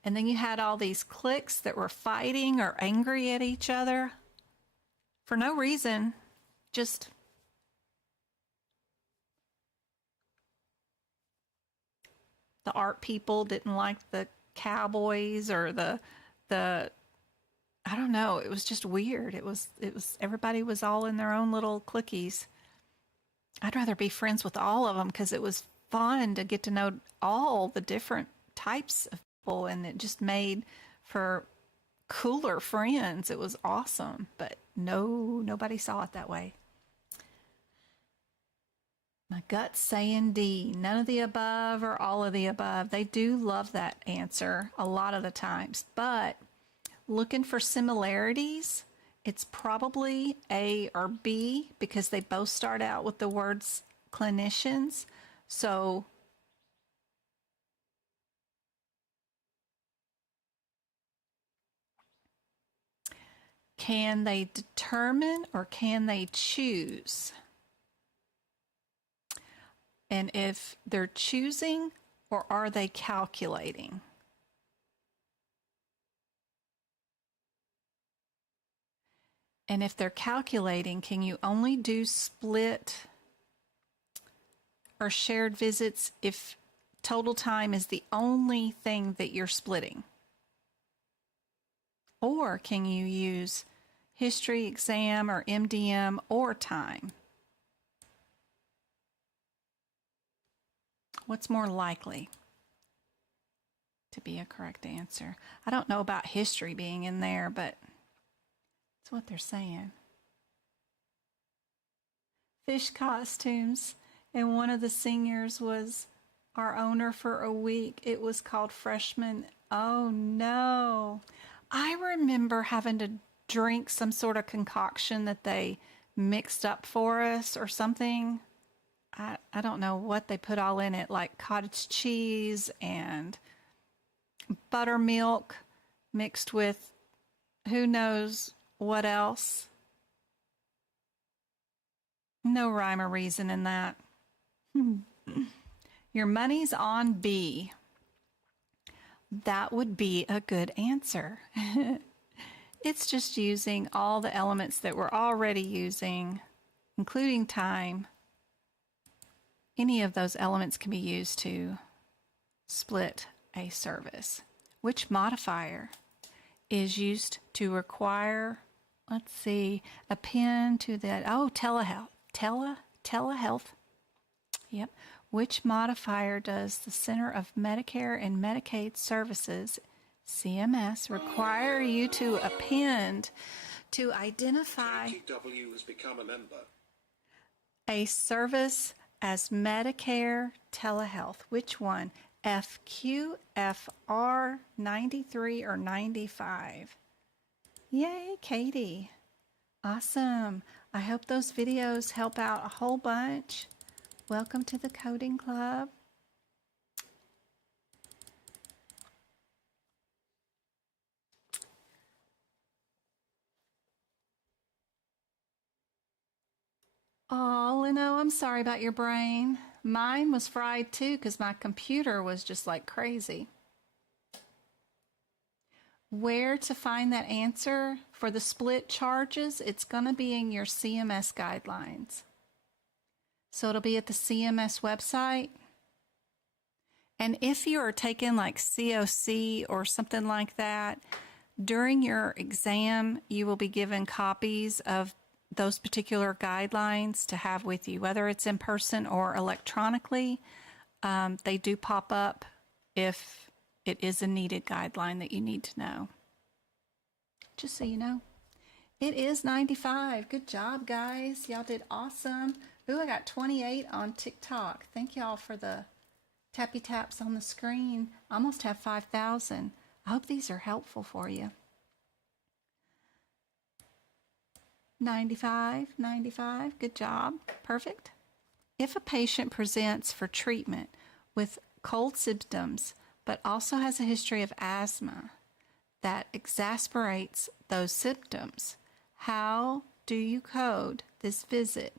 And then you had all these cliques that were fighting or angry at each other for no reason. Just the art people didn't like the cowboys, or the I don't know, it was just weird. It was everybody was all in their own little cliquies. I'd rather be friends with all of them because it was fun to get to know all the different types of people, and it just made for cooler friends. It was awesome, but nobody saw it that way. My gut's saying D. None of the above or all of the above. They do love that answer a lot of the times, but looking for similarities, it's probably A or B because they both start out with the words clinicians. So can they determine or can they choose? And if they're choosing, or are they calculating? And if they're calculating, can you only do split or shared visits if total time is the only thing that you're splitting? Or can you use history, exam, or MDM, or time? What's more likely to be a correct answer? I don't know about history being in there, but it's what they're saying. Fish costumes, and one of the singers was our owner for a week. It was called Freshman. Oh no. I remember having to drink some sort of concoction that they mixed up for us or something. I don't know what they put all in it, like cottage cheese and buttermilk mixed with who knows what else. No rhyme or reason in that. Your money's on B. That would be a good answer. It's just using all the elements that we're already using, including time. Any of those elements can be used to split a service? Which modifier is used to require, let's see, append to that, telehealth. Telehealth. Yep. Which modifier does the Center of Medicare and Medicaid Services, CMS, require you to append to identify KTW has become a member. a service as Medicare telehealth? Which one? FQ, FR, 93, or 95? Yay, Katie. Awesome. I hope those videos help out a whole bunch. Welcome to the Coding Club. Oh, Leno, I'm sorry about your brain. Mine was fried too because my computer was just like crazy. Where to find that answer for the split charges? It's going to be in your CMS guidelines. So it'll be at the CMS website. And if you are taking like COC or something like that, during your exam, you will be given copies of those particular guidelines to have with you, whether it's in person or electronically. They do pop up if it is a needed guideline that you need to know. Just so you know. It is 95. Good job, guys. Y'all did awesome. Ooh, I got 28 on TikTok. Thank y'all for the tappy taps on the screen. I almost have 5,000. I hope these are helpful for you. 95, 95. Good job. Perfect. If a patient presents for treatment with cold symptoms, but also has a history of asthma that exacerbates those symptoms, how do you code this visit?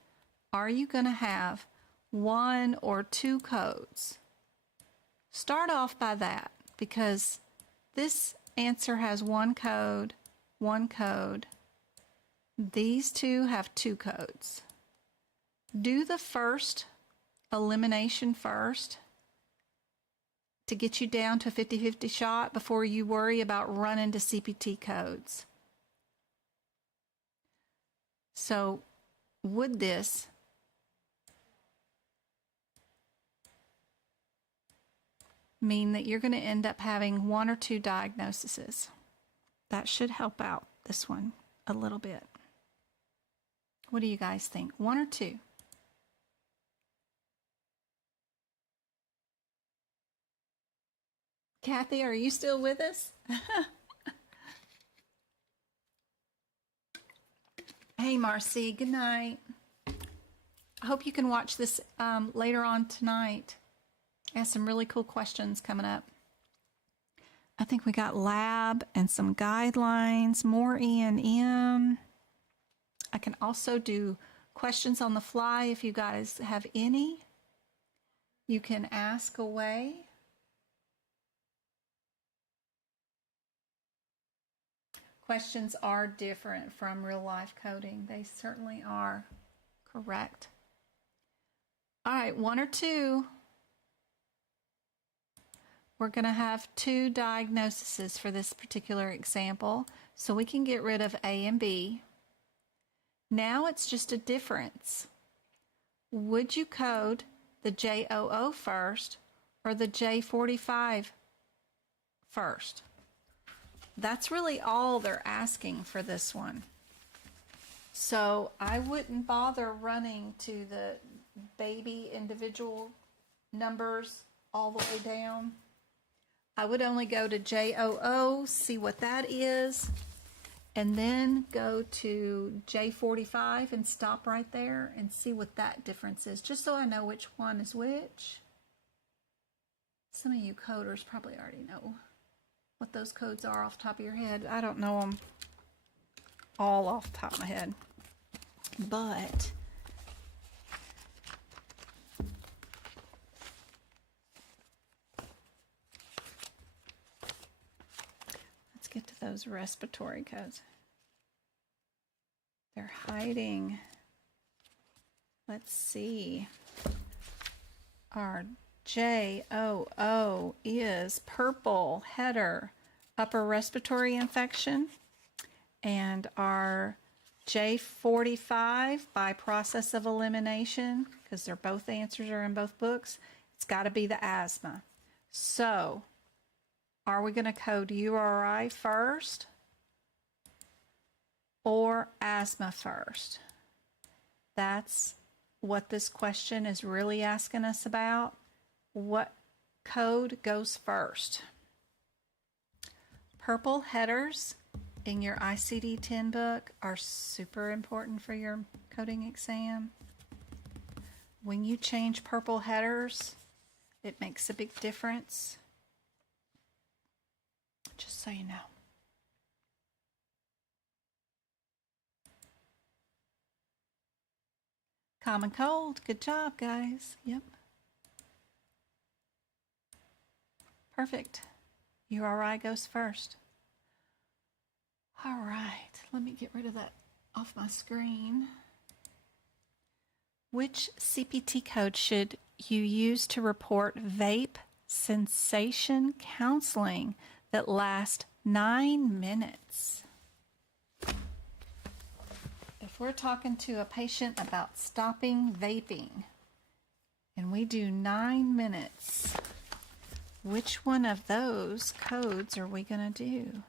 Are you going to have 1 or 2 codes? Start off by that, because this answer has 1 code, 1 code. These two have 2 codes. Do the first elimination first to get you down to a 50-50 shot before you worry about running to CPT codes. So would this mean that you're going to end up having 1 or 2 diagnoses? That should help out this one a little bit. What do you guys think? 1 or 2? Kathy, are you still with us? Hey, Marcy, good night. I hope you can watch this later on tonight. I have some really cool questions coming up. I think we got lab and some guidelines, more E&M. I can also do questions on the fly if you guys have any. You can ask away. Questions are different from real life coding. They certainly are. Correct. All right, 1 or 2. We're going to have 2 diagnoses for this particular example, so we can get rid of A and B. Now it's just a difference. Would you code the JOO first or the J45 first? That's really all they're asking for this one. So I wouldn't bother running to the baby individual numbers all the way down. I would only go to JOO, see what that is, and then go to J45 and stop right there and see what that difference is, just so I know which one is which. Some of you coders probably already know what those codes are off the top of your head. I don't know them all off the top of my head, but let's get to those respiratory codes. They're hiding. Let's see. Our JOO is purple header, upper respiratory infection. And our J45 by process of elimination, because they're both answers are in both books, it's got to be the asthma. So, are we going to code URI first or asthma first? That's what this question is really asking us about. What code goes first? Purple headers in your ICD-10 book are super important for your coding exam. When you change purple headers, it makes a big difference. Just so you know. Common cold. Good job, guys. Yep. Perfect. URI goes first. All right. Let me get rid of that off my screen. Which CPT code should you use to report vape cessation counseling that lasts 9 minutes? If we're talking to a patient about stopping vaping and we do 9 minutes, which one of those codes are we going to do?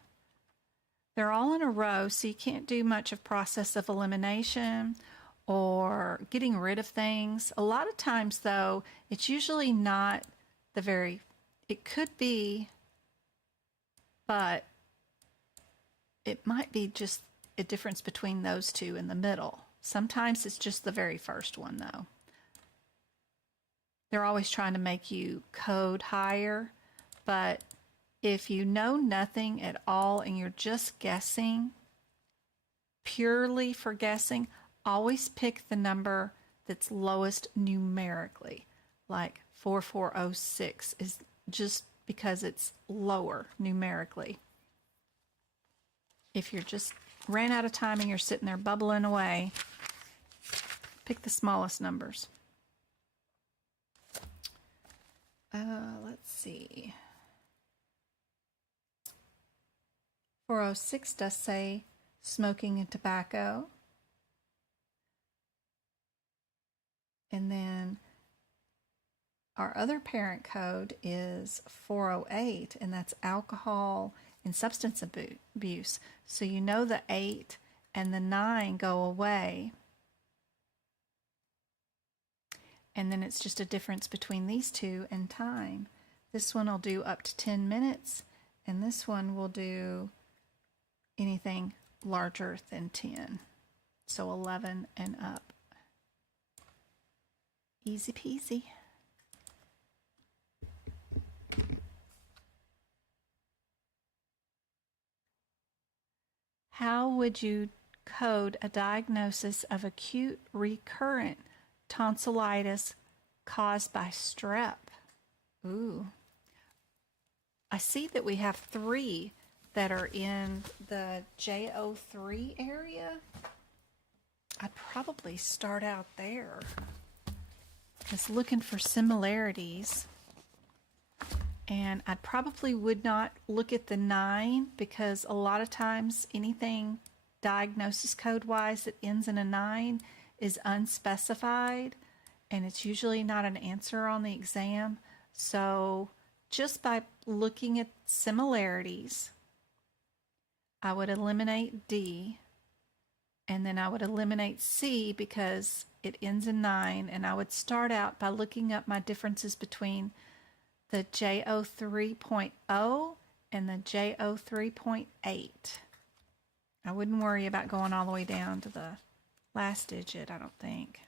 They're all in a row, so you can't do much of process of elimination or getting rid of things. A lot of times, though, it's usually not the very, it could be, but it might be just a difference between those two in the middle. Sometimes it's just the very first one, though. They're always trying to make you code higher, but if you know nothing at all and you're just guessing, purely for guessing, always pick the number that's lowest numerically. Like 4406 is just because it's lower numerically. If you're just ran out of time and you're sitting there bubbling away, pick the smallest numbers. Let's see. 406 does say smoking and tobacco. And then our other parent code is 408, and that's alcohol and substance abuse. So you know the 8 and the 9 go away. And then it's just a difference between these two and time. This one will do up to 10 minutes, and this one will do anything larger than 10. So 11 and up. Easy peasy. How would you code a diagnosis of acute recurrent tonsillitis caused by strep? Ooh. I see that we have 3 that are in the JO3 area. I'd probably start out there. Just looking for similarities. And I probably would not look at the 9 because a lot of times anything diagnosis code-wise that ends in a 9 is unspecified, and it's usually not an answer on the exam. So just by looking at similarities, I would eliminate D, and then I would eliminate C because it ends in 9, and I would start out by looking up my differences between the JO 3.0 and the JO 3.8. I wouldn't worry about going all the way down to the last digit, I don't think.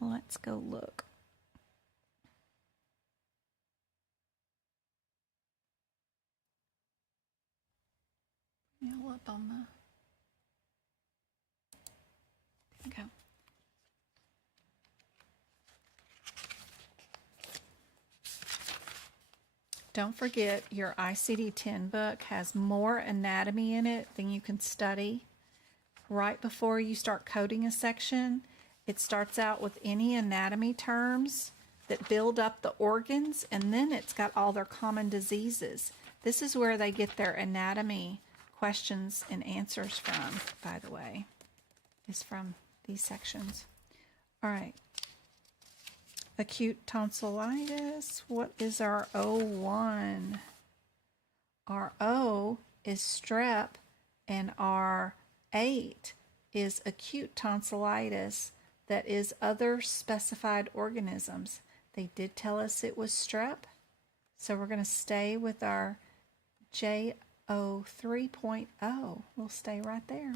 Let's go look. Up on the... Okay. Don't forget, your ICD-10 book has more anatomy in it than you can study. Right before you start coding a section, It starts out with any anatomy terms that build up the organs, and then it's got all their common diseases. This is where they get their anatomy questions and answers from, by the way, is from these sections. All right. Acute tonsillitis. What is our O1? Our O is strep, and our 8 is acute tonsillitis that is other specified organisms. They did tell us it was strep, so we're going to stay with our JO 3.0. We'll stay right there.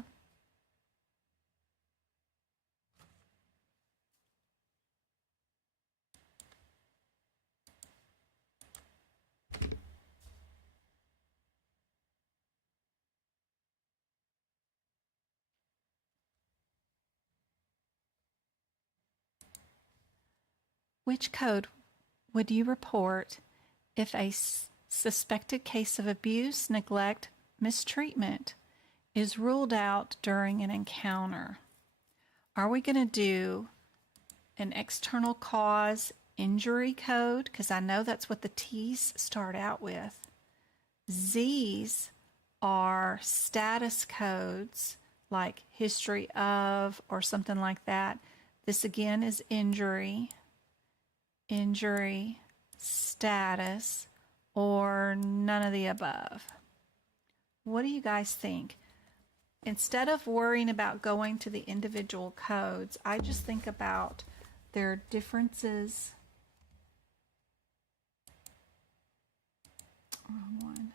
Which code would you report if a suspected case of abuse, neglect, mistreatment is ruled out during an encounter? Are we going to do an external cause injury code? Because I know that's what the T's start out with. Z's are status codes like history of or something like that. This again is injury, status, or none of the above. What do you guys think? Instead of worrying about going to the individual codes, I just think about their differences. Wrong one.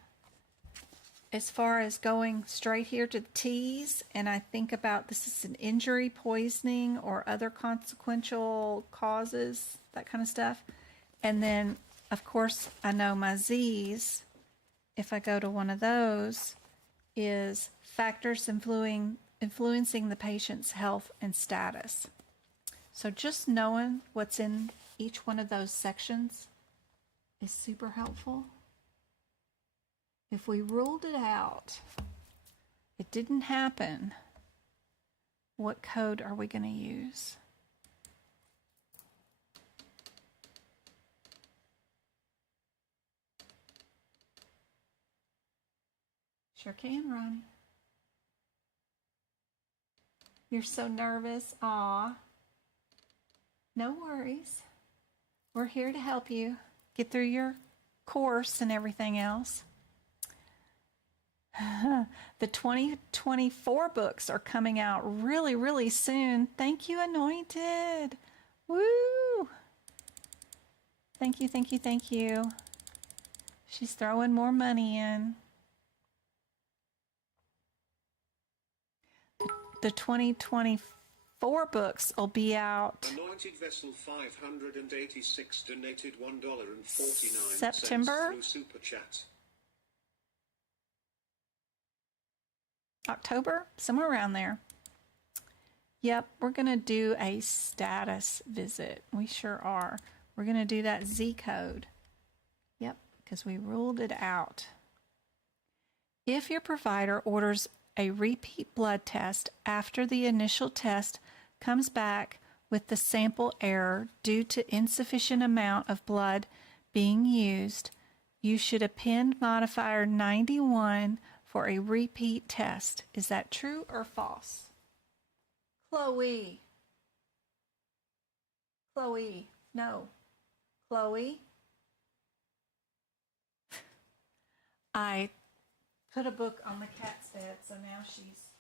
As far as going straight here to the T's, and I think about this is an injury, poisoning, or other consequential causes, that kind of stuff. And then, of course, I know my Z's, if I go to one of those, is factors influencing the patient's health and status. So just knowing what's in each one of those sections is super helpful. If we ruled it out, it didn't happen, what code are we going to use? Sure can, Ronnie. You're so nervous. Aw. No worries. We're here to help you get through your course and everything else. The 2024 books are coming out really, really soon. Thank you, Anointed. Woo! Thank you, thank you, thank you. She's throwing more money in. The 2024 books will be out Anointed Vessel 586 donated $1.49 September, through Super Chat. October, somewhere around there. Yep, we're going to do a status visit. We sure are. We're going to do that Z code. Yep, because we ruled it out. If your provider orders a repeat blood test after the initial test comes back with the sample error due to insufficient amount of blood being used, you should append modifier 91 for a repeat test. Is that true or false? Chloe. No. Chloe. I put a book on the cat's bed, so now she's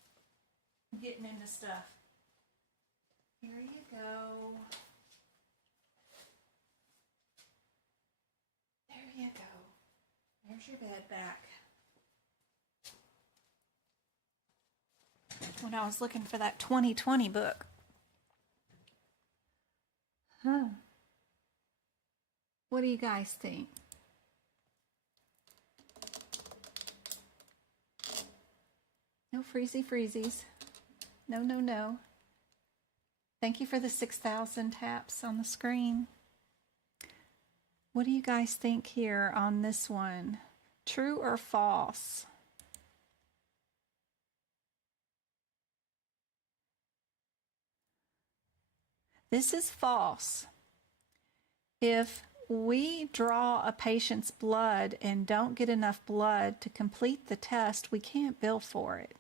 getting into stuff. Here you go. There you go. There's your bed back. When I was looking for that 2020 book. What do you guys think? No freezies. No. Thank you for the 6,000 taps on the screen. What do you guys think here on this one? True or false? This is false. If we draw a patient's blood and don't get enough blood to complete the test, we can't bill for it.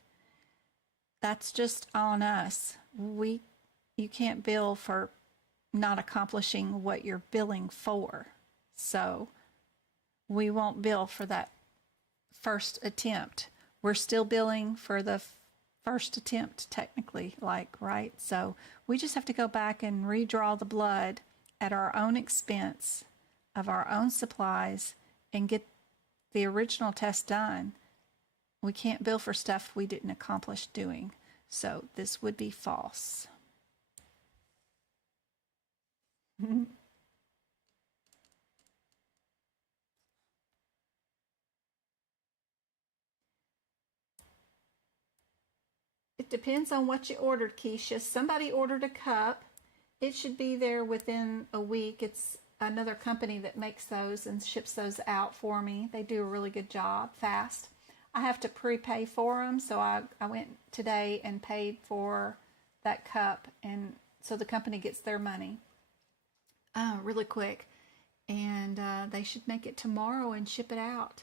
That's just on us. You can't bill for not accomplishing what you're billing for. So we won't bill for that first attempt. We're still billing for the first attempt, technically, right? So we just have to go back and redraw the blood at our own expense of our own supplies and get the original test done. We can't bill for stuff we didn't accomplish doing. So this would be false. It depends on what you ordered, Keisha. Somebody ordered a cup. It should be there within a week. It's another company that makes those and ships those out for me. They do a really good job, fast. I have to prepay for them, so I went today and paid for that cup, and so the company gets their money really quick. And they should make it tomorrow and ship it out.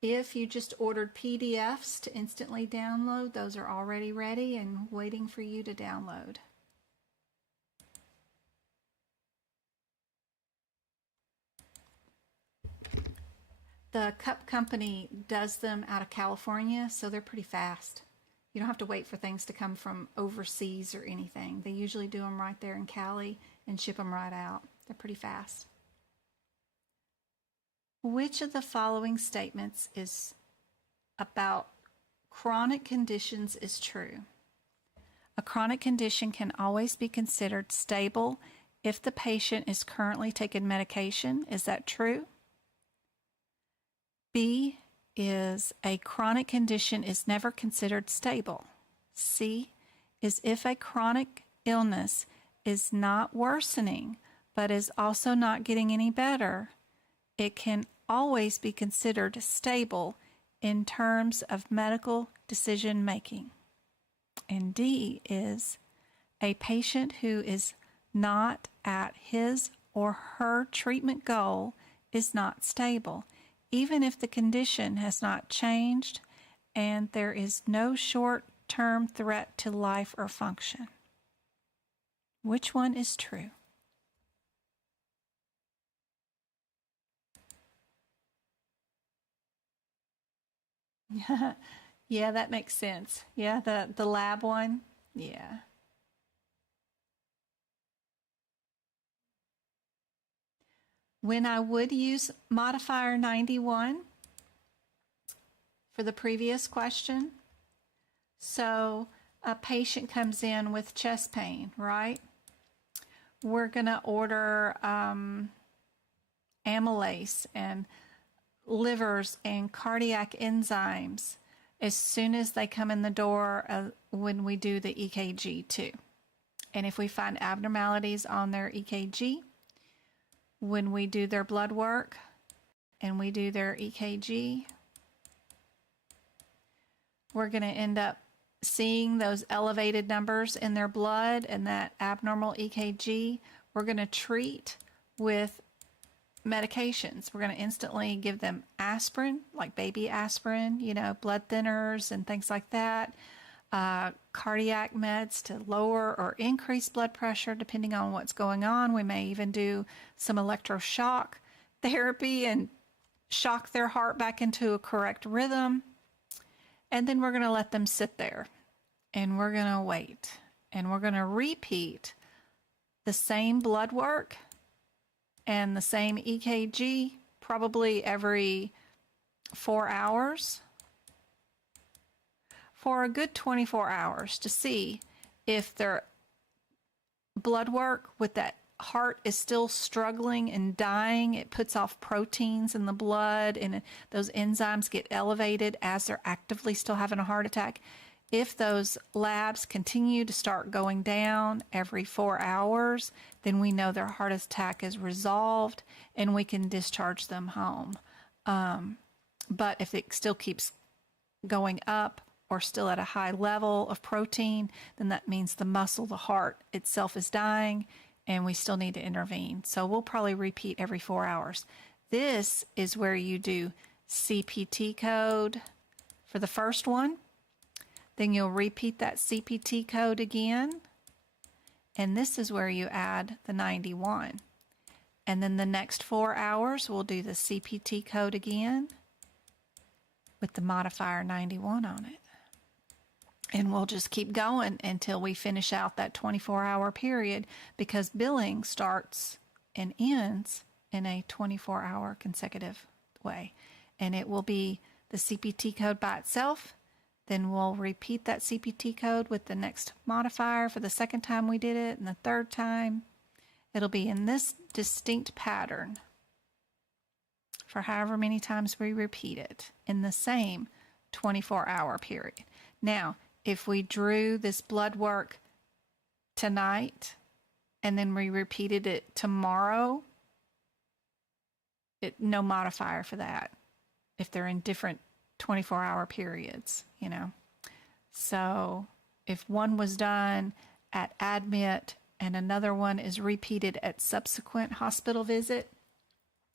If you just ordered PDFs to instantly download, those are already ready and waiting for you to download. The cup company does them out of California, so they're pretty fast. You don't have to wait for things to come from overseas or anything. They usually do them right there in Cali and ship them right out. They're pretty fast. Which of the following statements is about chronic conditions is true? A chronic condition can always be considered stable if the patient is currently taking medication. Is that true? B is a chronic condition is never considered stable. C is if a chronic illness is not worsening but is also not getting any better, it can always be considered stable in terms of medical decision making. And D is a patient who is not at his or her treatment goal is not stable, even if the condition has not changed and there is no short-term threat to life or function. Which one is true? Yeah, that makes sense. Yeah, the lab one. Yeah. When I would use modifier 91 for the previous question. So a patient comes in with chest pain, right? We're going to order amylase and livers and cardiac enzymes as soon as they come in the door when we do the EKG too. And if we find abnormalities on their EKG, when we do their blood work and we do their EKG, we're going to end up seeing those elevated numbers in their blood and that abnormal EKG. We're going to treat with medications. We're going to instantly give them aspirin, like baby aspirin, blood thinners and things like that. Cardiac meds to lower or increase blood pressure depending on what's going on. We may even do some electroshock therapy and shock their heart back into a correct rhythm. And then we're going to let them sit there and we're going to wait and we're going to repeat the same blood work and the same EKG probably every 4 hours for a good 24 hours to see if their blood work with that heart is still struggling and dying. It puts off proteins in the blood and those enzymes get elevated as they're actively still having a heart attack. If those labs continue to start going down every 4 hours, then we know their heart attack is resolved and we can discharge them home. But if it still keeps going up or still at a high level of protein, then that means the muscle, the heart itself is dying and we still need to intervene. So we'll probably repeat every 4 hours. This is where you do CPT code for the first one. Then you'll repeat that CPT code again. And this is where you add the 91. And then the next 4 hours, we'll do the CPT code again with the modifier 91 on it. And we'll just keep going until we finish out that 24-hour period, because billing starts and ends in a 24-hour consecutive way. And it will be the CPT code by itself. Then we'll repeat that CPT code with the next modifier for the second time we did it, and the third time. It'll be in this distinct pattern for however many times we repeat it in the same 24-hour period. Now, if we drew this blood work tonight and then we repeated it tomorrow, no modifier for that if they're in different 24-hour periods, you know. So if one was done at admit and another one is repeated at subsequent hospital visit,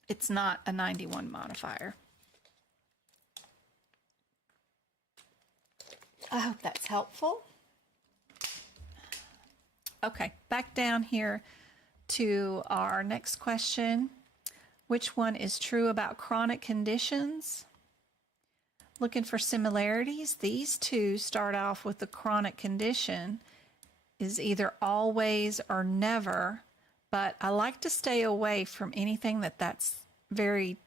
it's not a 91 modifier. I hope that's helpful. Okay, back down here to our next question. Which one is true about chronic conditions? Looking for similarities, these two start off with the chronic condition is either always or never, but I like to stay away from anything that's very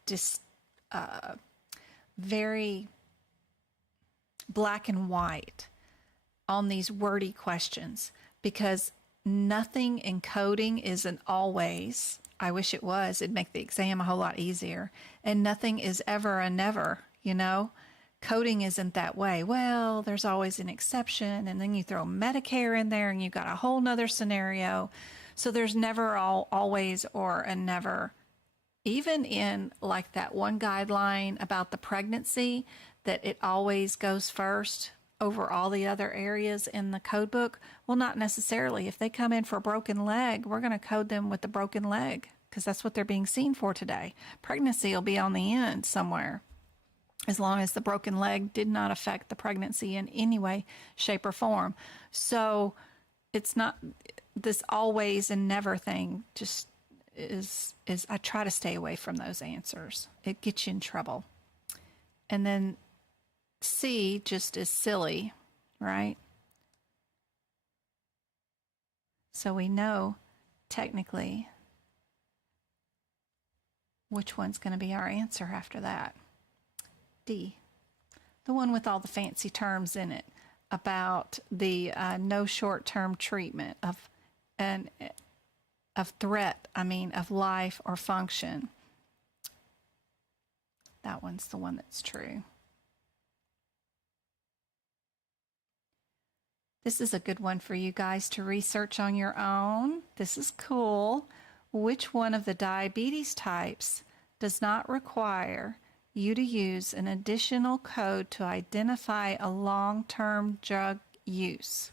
black and white on these wordy questions, because nothing in coding is an always. I wish it was. It'd make the exam a whole lot easier. And nothing is ever a never, you know? Coding isn't that way. Well, there's always an exception, and then you throw Medicare in there and you've got a whole nother scenario. So there's never always or a never. Even in like that one guideline about the pregnancy, that it always goes first over all the other areas in the code book. Well, not necessarily. If they come in for a broken leg, we're going to code them with the broken leg because that's what they're being seen for today. Pregnancy will be on the end somewhere, as long as the broken leg did not affect the pregnancy in any way, shape, or form. So it's not this always and never thing. Just is I try to stay away from those answers. It gets you in trouble. And then C just is silly, right? So we know technically which one's going to be our answer after that. D, the one with all the fancy terms in it about the no short-term treatment of threat, of life or function. That one's the one that's true. This is a good one for you guys to research on your own. This is cool. Which one of the diabetes types does not require you to use an additional code to identify a long-term drug use?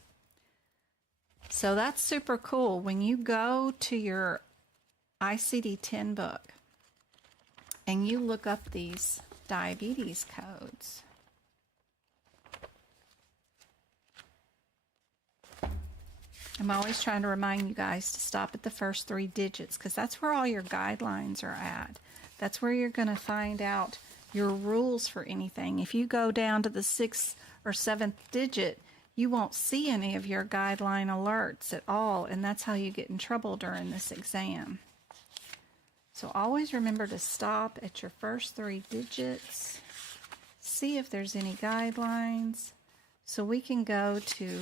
So that's super cool. When you go to your ICD-10 book and you look up these diabetes codes, I'm always trying to remind you guys to stop at the first 3 digits because that's where all your guidelines are at. That's where you're going to find out your rules for anything. If you go down to the 6th or 7th digit, you won't see any of your guideline alerts at all, and that's how you get in trouble during this exam. So always remember to stop at your first 3 digits, see if there's any guidelines, so we can go to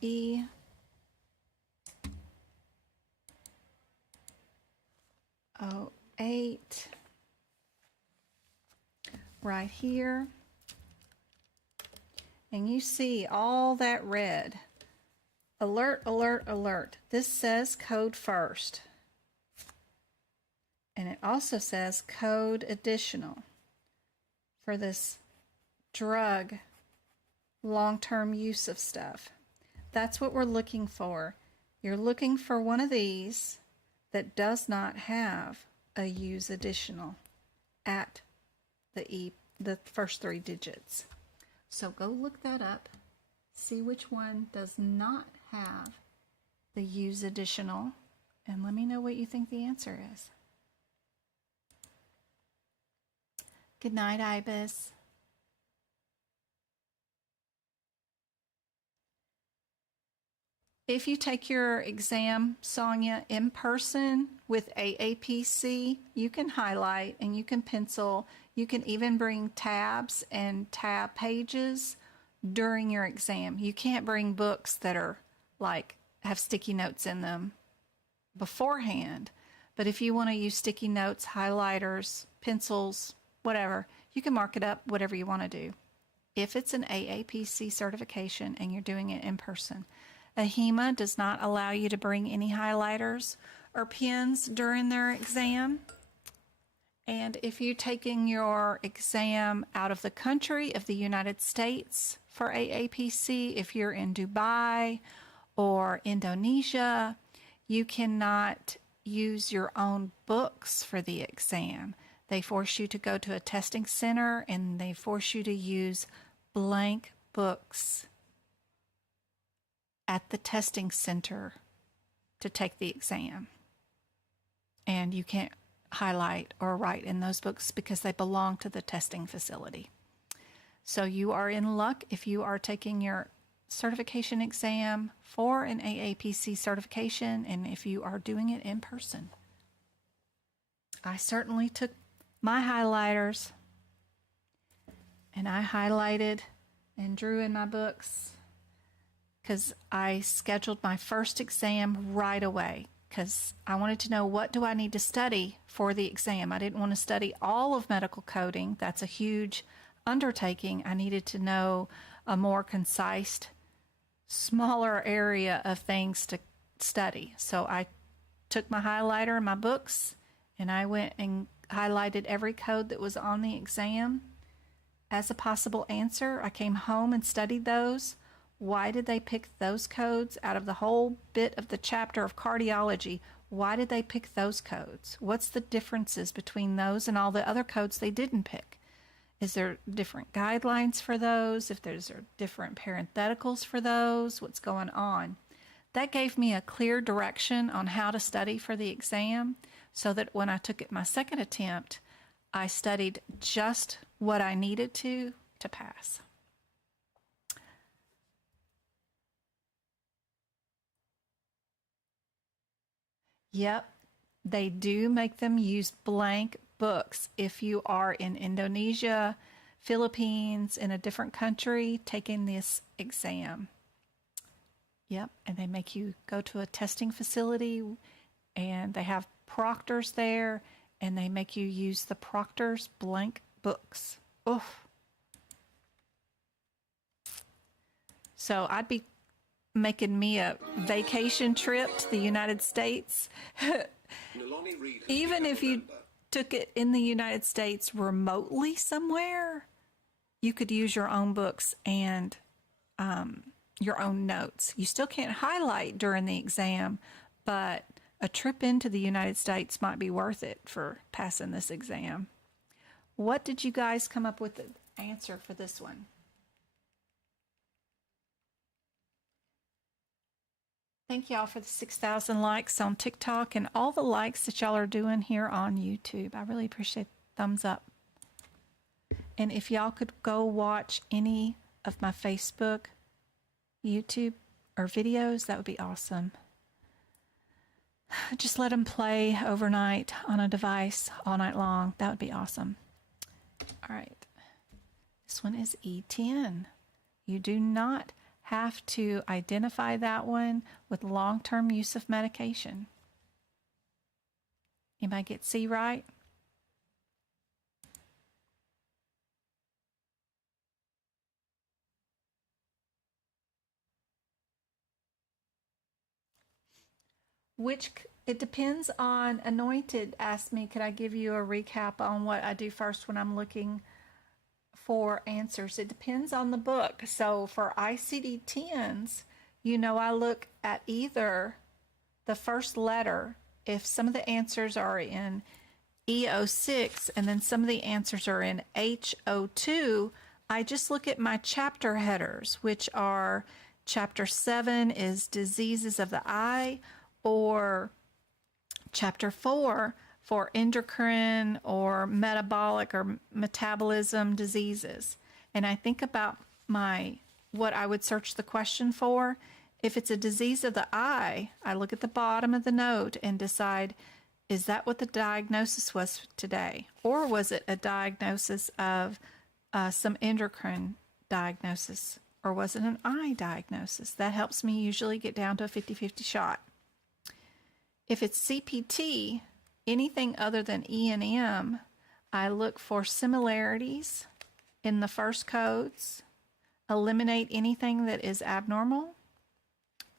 E. Oh, 8 right here, and you see all that red. Alert, alert, alert. This says code first, and it also says code additional for this drug long-term use of stuff. That's what we're looking for You're looking for one of these that does not have a use additional at the first 3 digits. So go look that up. See which one does not have the use additional, and let me know what you think the answer is. Good night, Ibis. If you take your exam, Sonia, in person with AAPC, you can highlight and you can pencil. You can even bring tabs and tab pages during your exam. You can't bring books that are like have sticky notes in them beforehand. But if you want to use sticky notes, highlighters, pencils, whatever, you can mark it up whatever you want to do. If it's an AAPC certification and you're doing it in person. AHEMA does not allow you to bring any highlighters or pens during their exam. And if you're taking your exam out of the country of the United States for AAPC, if you're in Dubai or Indonesia, you cannot use your own books for the exam. They force you to go to a testing center and they force you to use blank books at the testing center to take the exam. And you can't highlight or write in those books because they belong to the testing facility. So you are in luck if you are taking your certification exam for an AAPC certification and if you are doing it in person. I certainly took my highlighters and I highlighted and drew in my books because I scheduled my first exam right away because I wanted to know what do I need to study for the exam. I didn't want to study all of medical coding. That's a huge undertaking. I needed to know a more concise, smaller area of things to study. So I took my highlighter and my books and I went and highlighted every code that was on the exam as a possible answer. I came home and studied those. Why did they pick those codes out of the whole bit of the chapter of cardiology? Why did they pick those codes? What's the differences between those and all the other codes they didn't pick? Is there different guidelines for those? If there's different parentheticals for those, what's going on? That gave me a clear direction on how to study for the exam so that when I took it my second attempt, I studied just what I needed to pass. Yep, they do make them use blank books if you are in Indonesia, Philippines, in a different country taking this exam. Yep, and they make you go to a testing facility and they have proctors there and they make you use the proctor's blank books. Oof. So I'd be making me a vacation trip to the United States. Even if you took it in the United States remotely somewhere, you could use your own books and your own notes. You still can't highlight during the exam, but a trip into the United States might be worth it for passing this exam. What did you guys come up with the answer for this one? Thank y'all for the 6,000 likes on TikTok and all the likes that y'all are doing here on YouTube. I really appreciate thumbs up. And if y'all could go watch any of my Facebook, YouTube, or videos, that would be awesome. Just let them play overnight on a device all night long. That would be awesome. All right. This one is E10. You do not have to identify that one with long-term use of medication. Anybody get C right? It depends on, Anointed asked me, could I give you a recap on what I do first when I'm looking for answers? It depends on the book. So for ICD-10s, I look at either the first letter, if some of the answers are in E06 and then some of the answers are in H02, I just look at my chapter headers, which are Chapter 7 is diseases of the eye, or Chapter 4 for endocrine or metabolic or metabolism diseases. And I think about what I would search the question for. If it's a disease of the eye, I look at the bottom of the note and decide, is that what the diagnosis was today? Or was it a diagnosis of some endocrine diagnosis? Or was it an eye diagnosis? That helps me usually get down to a 50-50 shot. If it's CPT, anything other than E&M, I look for similarities in the first codes, eliminate anything that is abnormal,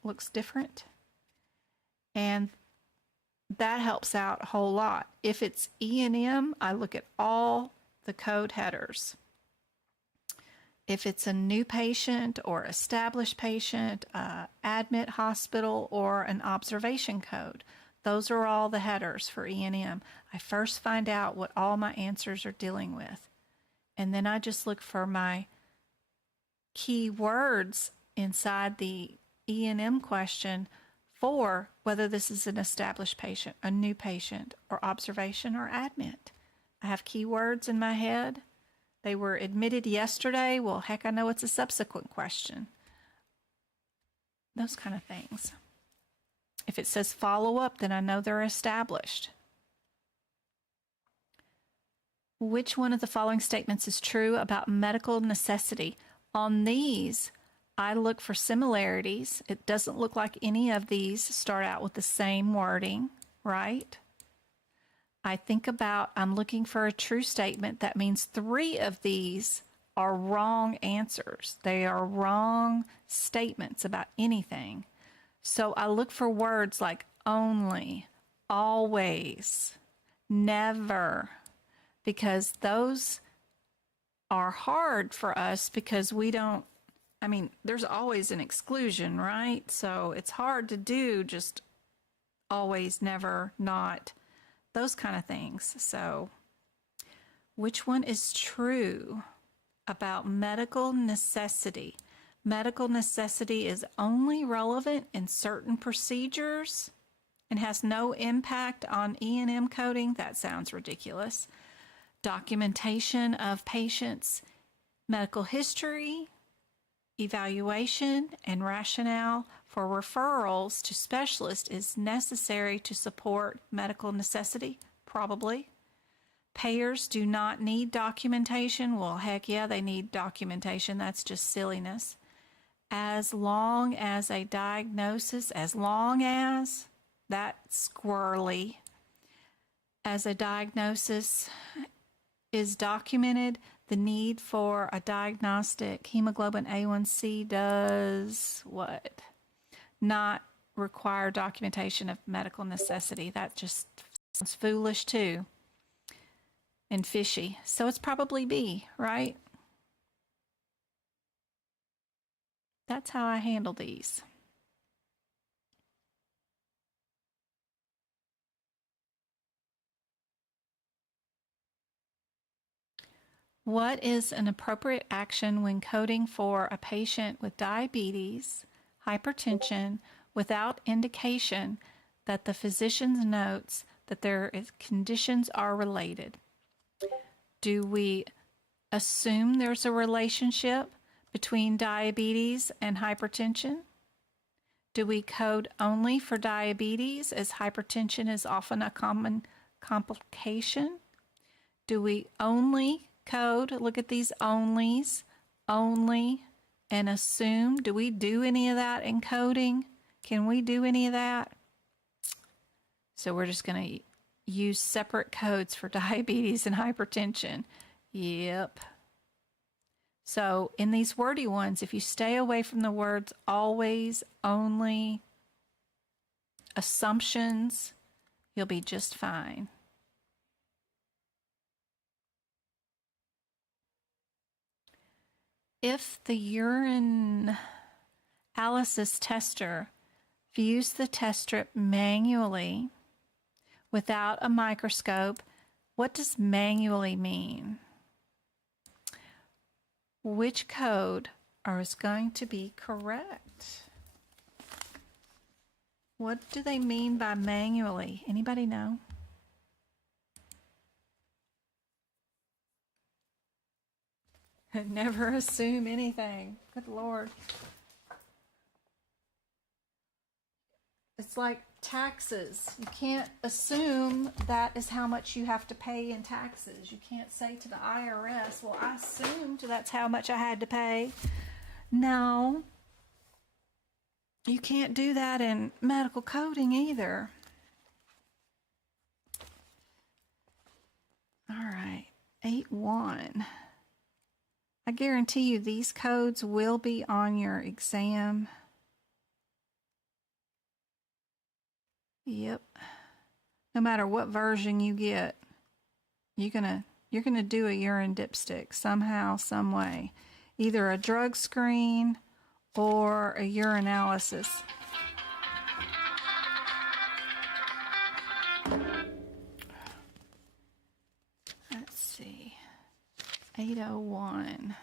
looks different, and that helps out a whole lot. If it's E&M, I look at all the code headers. If it's a new patient or established patient, admit hospital, or an observation code, those are all the headers for E&M. I first find out what all my answers are dealing with, and then I just look for my key words inside the E&M question for whether this is an established patient, a new patient, or observation or admit. I have keywords in my head. They were admitted yesterday. Well, heck, I know it's a subsequent question. Those kind of things. If it says follow up, then I know they're established. Which one of the following statements is true about medical necessity? On these, I look for similarities. It doesn't look like any of these start out with the same wording, right? I think about, I'm looking for a true statement. That means 3 of these are wrong answers. They are wrong statements about anything. So I look for words like only, always, never, because those are hard for us because we don't, there's always an exclusion, right? So it's hard to do just always, never, not, those kind of things. So which one is true about medical necessity? Medical necessity is only relevant in certain procedures and has no impact on E&M coding. That sounds ridiculous. Documentation of patients' medical history, evaluation, and rationale for referrals to specialists is necessary to support medical necessity? Probably. Payers do not need documentation. Well, heck yeah, they need documentation. That's just silliness. As long as a diagnosis, that's squirrely. As a diagnosis is documented, the need for a diagnostic hemoglobin A1C does what? Not require documentation of medical necessity. That just sounds foolish too and fishy. So it's probably B, right? That's how I handle these. What is an appropriate action when coding for a patient with diabetes, hypertension, without indication that the physician notes that their conditions are related? Do we assume there's a relationship between diabetes and hypertension? Do we code only for diabetes, as hypertension is often a common complication? Do we only code, look at these onlys, only, and assume? Do we do any of that in coding? Can we do any of that? So we're just going to use separate codes for diabetes and hypertension. Yep. So in these wordy ones, if you stay away from the words always, only, assumptions, you'll be just fine. If the urinalysis tester fuse the test strip manually without a microscope. What does manually mean? Which code is going to be correct? What do they mean by manually? Anybody know? Never assume anything. Good Lord. It's like taxes. You can't assume that is how much you have to pay in taxes. You can't say to the IRS, well, I assumed that's how much I had to pay. No. You can't do that in medical coding either. All right. 8-1. I guarantee you these codes will be on your exam. Yep. No matter what version you get, you're gonna do a urine dipstick somehow, some way. Either a drug screen or a urinalysis. Let's see. 801.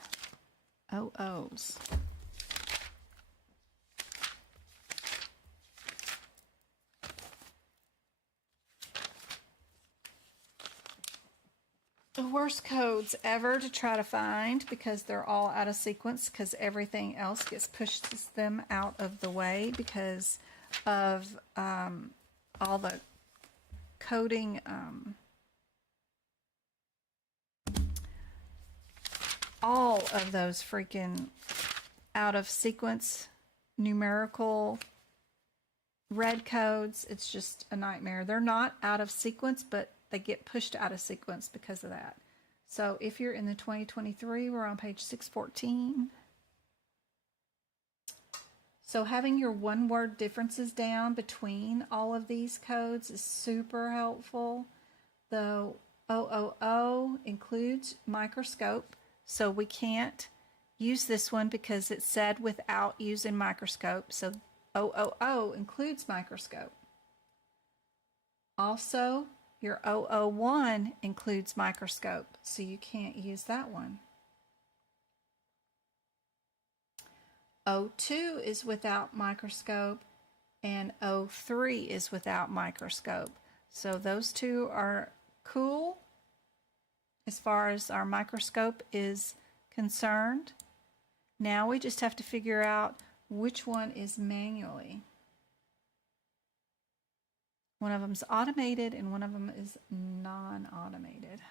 OOs. The worst codes ever to try to find because they're all out of sequence because everything else pushes them out of the way because of all the coding, all of those freaking out of sequence numerical red codes. It's just a nightmare. They're not out of sequence, but they get pushed out of sequence because of that. So if you're in the 2023, we're on page 614. So having your one-word differences down between all of these codes is super helpful. The OOO includes microscope, so we can't use this one because it said without using microscope. So OOO includes microscope. Also, your 001 includes microscope, so you can't use that one. 02 is without microscope, and 03 is without microscope. So those two are cool as far as our microscope is concerned. Now we just have to figure out which one is manually. One of them is automated and one of them is non-automated.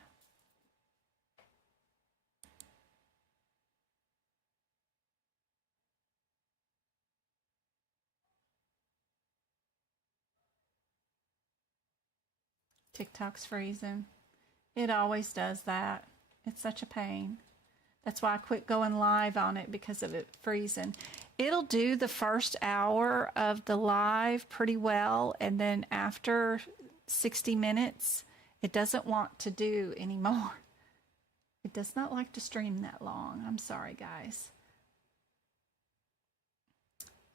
TikTok's freezing. It always does that. It's such a pain. That's why I quit going live on it, because of it freezing. It'll do the first hour of the live pretty well, and then after 60 minutes, it doesn't want to do anymore. It does not like to stream that long. I'm sorry, guys.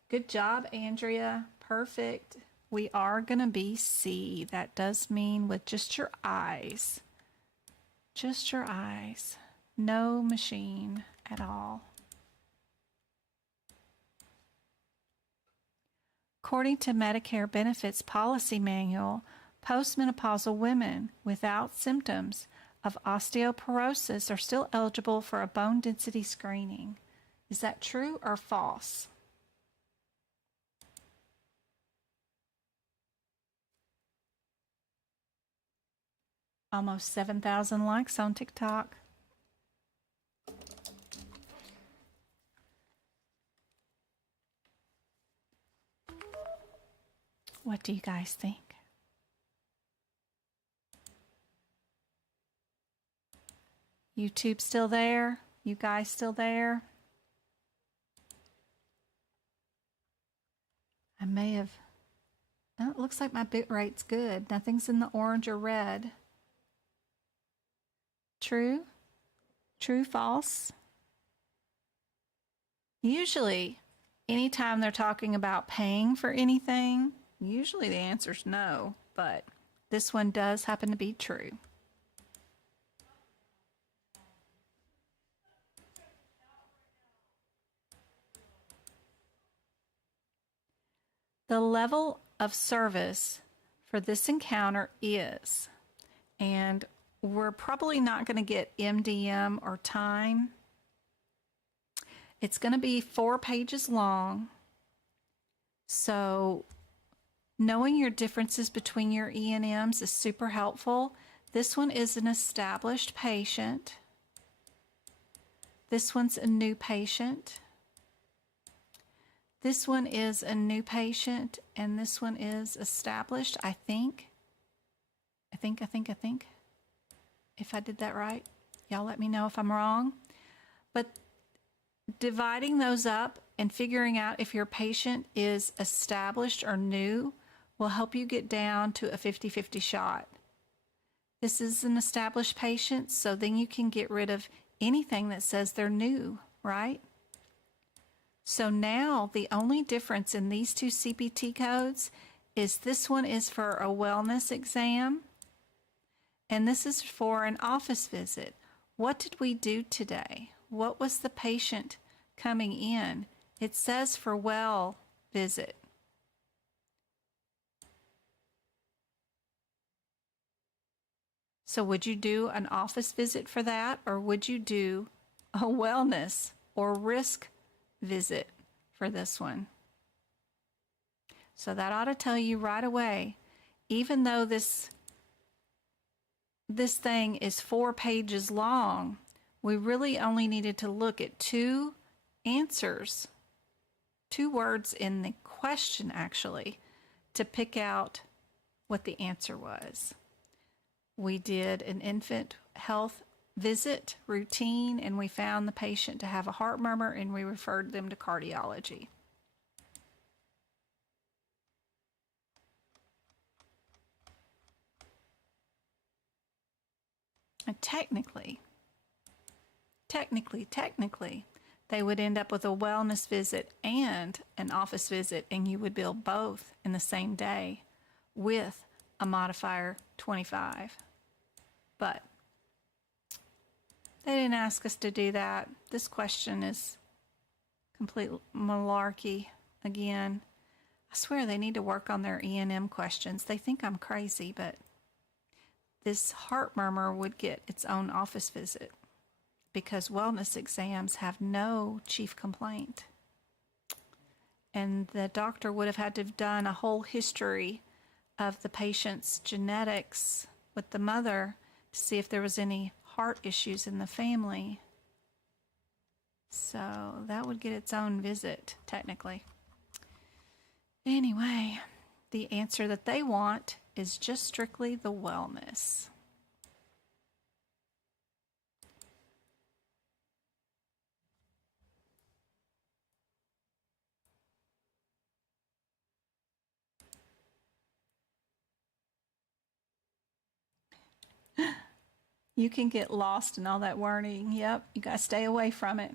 Good job, Andrea. Perfect. We are going to be C. That does mean with just your eyes. Just your eyes. No machine at all. According to Medicare Benefits Policy Manual, postmenopausal women without symptoms of osteoporosis are still eligible for a bone density screening. Is that true or false? Almost 7,000 likes on TikTok. What do you guys think? YouTube still there? You guys still there? I may have... Oh, it looks like my bit rate's good. Nothing's in the orange or red. True? True, false? Usually anytime they're talking about paying for anything, usually the answer is no, but this one does happen to be true. The level of service for this encounter is, and we're probably not going to get MDM or time. It's going to be 4 pages long. So knowing your differences between your E&Ms is super helpful. This one is an established patient. This one's a new patient. This one is a new patient, and this one is established, I think. I think. If I did that right, y'all let me know if I'm wrong. But dividing those up and figuring out if your patient is established or new will help you get down to a 50-50 shot. This is an established patient, so then you can get rid of anything that says they're new, right? So now the only difference in these two CPT codes is this one is for a wellness exam and this is for an office visit. What did we do today? What was the patient coming in? It says for well visit. So would you do an office visit for that, or would you do a wellness or risk visit for this one? So that ought to tell you right away, even though this thing is 4 pages long, we really only needed to look at 2 answers, 2 words in the question actually, to pick out what the answer was. We did an infant health visit routine, and we found the patient to have a heart murmur, and we referred them to cardiology. And technically, they would end up with a wellness visit and an office visit, and you would bill both in the same day with a modifier 25. But they didn't ask us to do that. This question is complete malarkey again. I swear they need to work on their E&M questions. They think I'm crazy, but this heart murmur would get its own office visit because wellness exams have no chief complaint. And the doctor would have had to have done a whole history of the patient's genetics with the mother to see if there was any heart issues in the family. So that would get its own visit, technically. Anyway, the answer that they want is just strictly the wellness. You can get lost in all that wording. Yep, you got to stay away from it.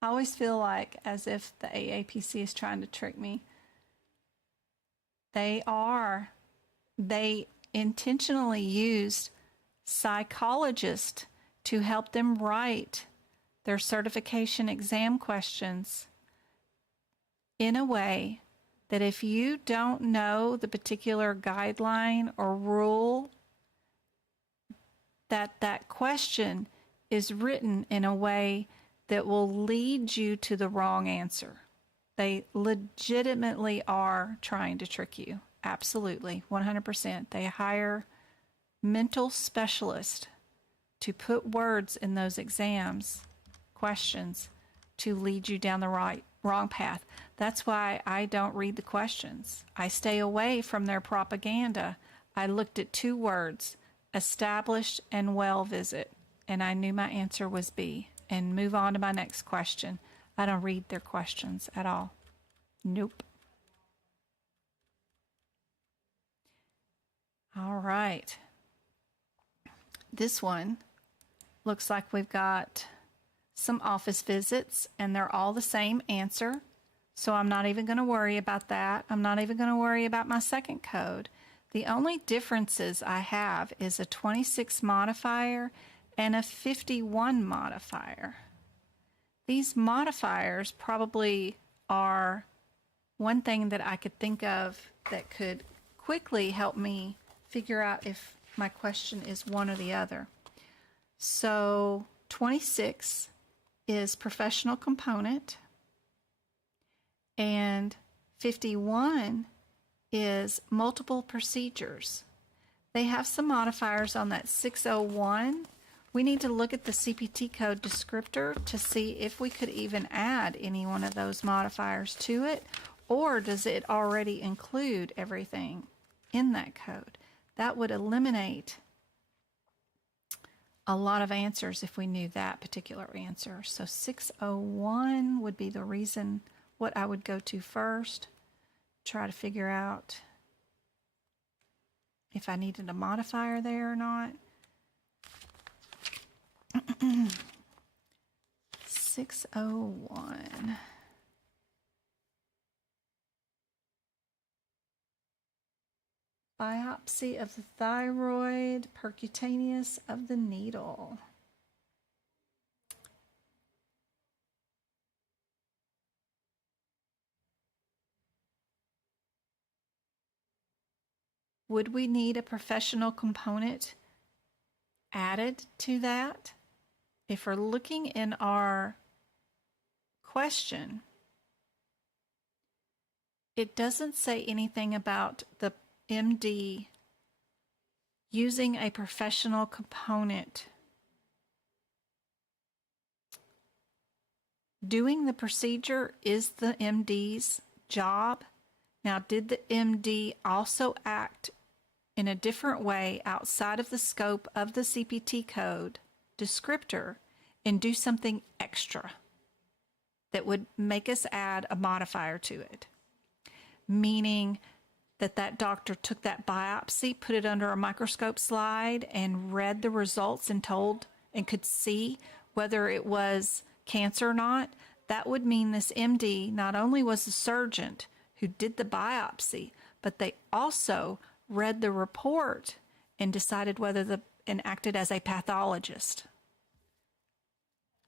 I always feel like as if the AAPC is trying to trick me. They are. They intentionally used psychologists to help them write their certification exam questions in a way that if you don't know the particular guideline or rule, that question is written in a way that will lead you to the wrong answer. They legitimately are trying to trick you. Absolutely, 100%. They hire mental specialists to put words in those exams, questions, to lead you down the wrong path. That's why I don't read the questions. I stay away from their propaganda. I looked at 2 words, established and well visit, and I knew my answer was B, and move on to my next question. I don't read their questions at all. Nope. All right. This one looks like we've got some office visits, and they're all the same answer. So I'm not even going to worry about that. I'm not even going to worry about my second code. The only differences I have is a 26 modifier and a 51 modifier. These modifiers probably are one thing that I could think of that could quickly help me figure out if my question is one or the other. So 26 is professional component, and 51 is multiple procedures. They have some modifiers on that 601. We need to look at the CPT code descriptor to see if we could even add any one of those modifiers to it, or does it already include everything in that code? That would eliminate a lot of answers if we knew that particular answer. So 601 would be the reason what I would go to first, try to figure out if I needed a modifier there or not. 601. Biopsy of the thyroid, percutaneous of the needle. Would we need a professional component added to that? If we're looking in our question, it doesn't say anything about the MD using a professional component. Doing the procedure is the MD's job. Now, did the MD also act in a different way outside of the scope of the CPT code descriptor and do something extra that would make us add a modifier to it? Meaning that that doctor took that biopsy, put it under a microscope slide, and read the results and told and could see whether it was cancer or not. That would mean this MD not only was the surgeon who did the biopsy, but they also read the report and decided whether and acted as a pathologist.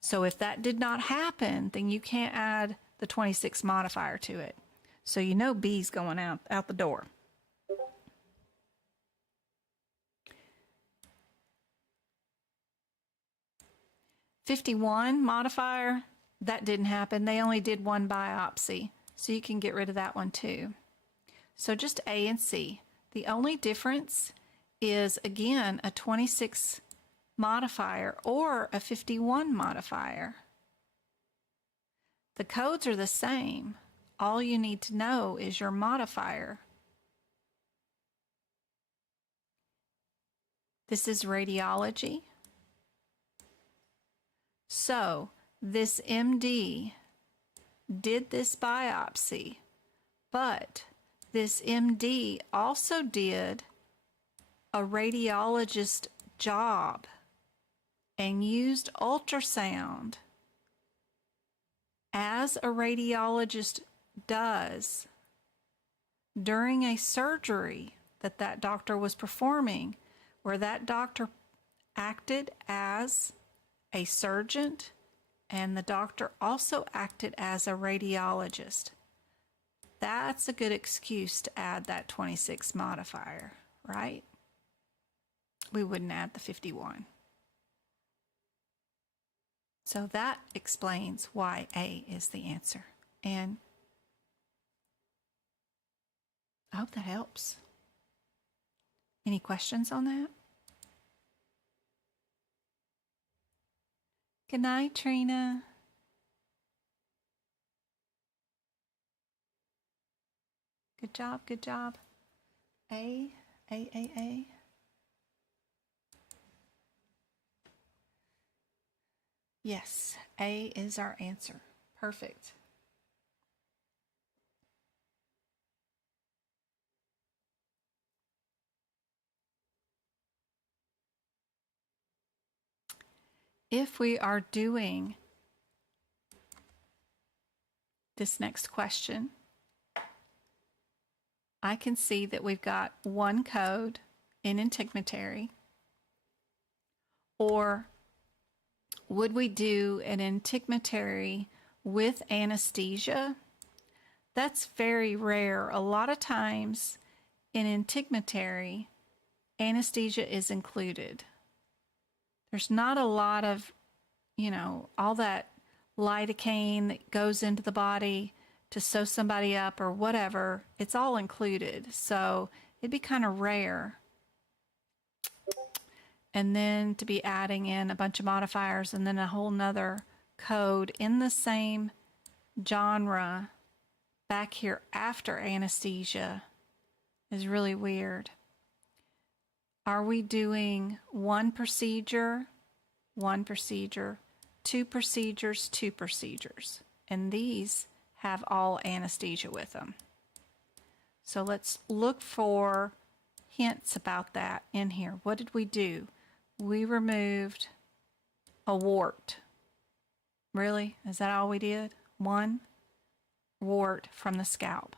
So if that did not happen, then you can't add the 26 modifier to it. So you know B's going out the door. '51 modifier, that didn't happen. They only did one biopsy, so you can get rid of that one too. So just A and C. The only difference is, again, a 26 modifier or a 51 modifier. The codes are the same. All you need to know is your modifier. This is radiology. So this MD did this biopsy, but this MD also did a radiologist job and used ultrasound as a radiologist does during a surgery that that doctor was performing, where that doctor acted as a surgeon and the doctor also acted as a radiologist. That's a good excuse to add that 26 modifier, right? We wouldn't add the 51. So that explains why A is the answer. And I hope that helps. Any questions on that? Good night, Trina. Good job, good job. A. Yes, A is our answer. Perfect. If we are doing this next question, I can see that we've got one code in integumentary. Or would we do an integumentary with anesthesia? That's very rare. A lot of times in integumentary, anesthesia is included. There's not a lot of, all that lidocaine that goes into the body to sew somebody up or whatever. It's all included. So it'd be kind of rare. And then to be adding in a bunch of modifiers and then a whole nother code in the same genre back here after anesthesia is really weird. Are we doing one procedure, two procedures, and these have all anesthesia with them. So let's look for hints about that in here. What did we do? We removed a wart. Really? Is that all we did? One wart from the scalp.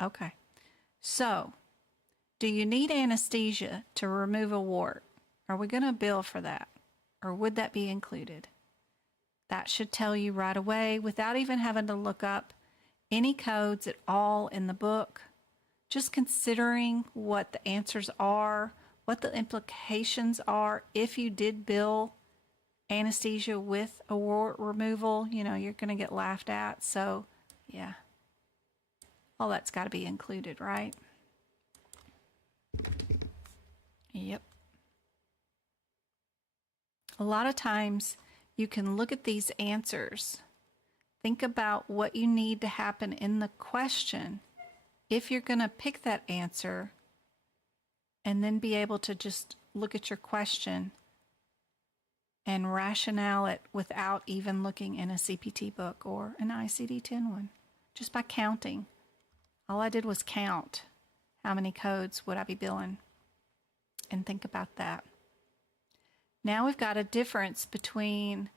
Okay. So, do you need anesthesia to remove a wart? Are we going to bill for that? Or would that be included? That should tell you right away without even having to look up any codes at all in the book. Just considering what the answers are, what the implications are if you did bill anesthesia with a wart removal, you're going to get laughed at. So, yeah. All that's got to be included, right? Yep. A lot of times you can look at these answers, think about what you need to happen in the question if you're going to pick that answer, and then be able to just look at your question and rationale it without even looking in a CPT book or an ICD-10 one, just by counting. All I did was count how many codes would I be billing and think about that. Now we've got a difference between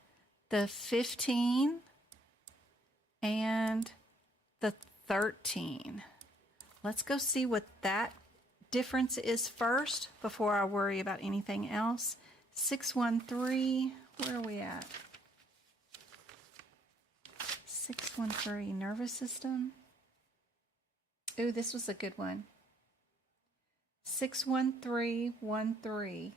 the 15 and the 13. Let's go see what that difference is first before I worry about anything else. 613, where are we at? 613, nervous system. Ooh, this was a good one. 61313.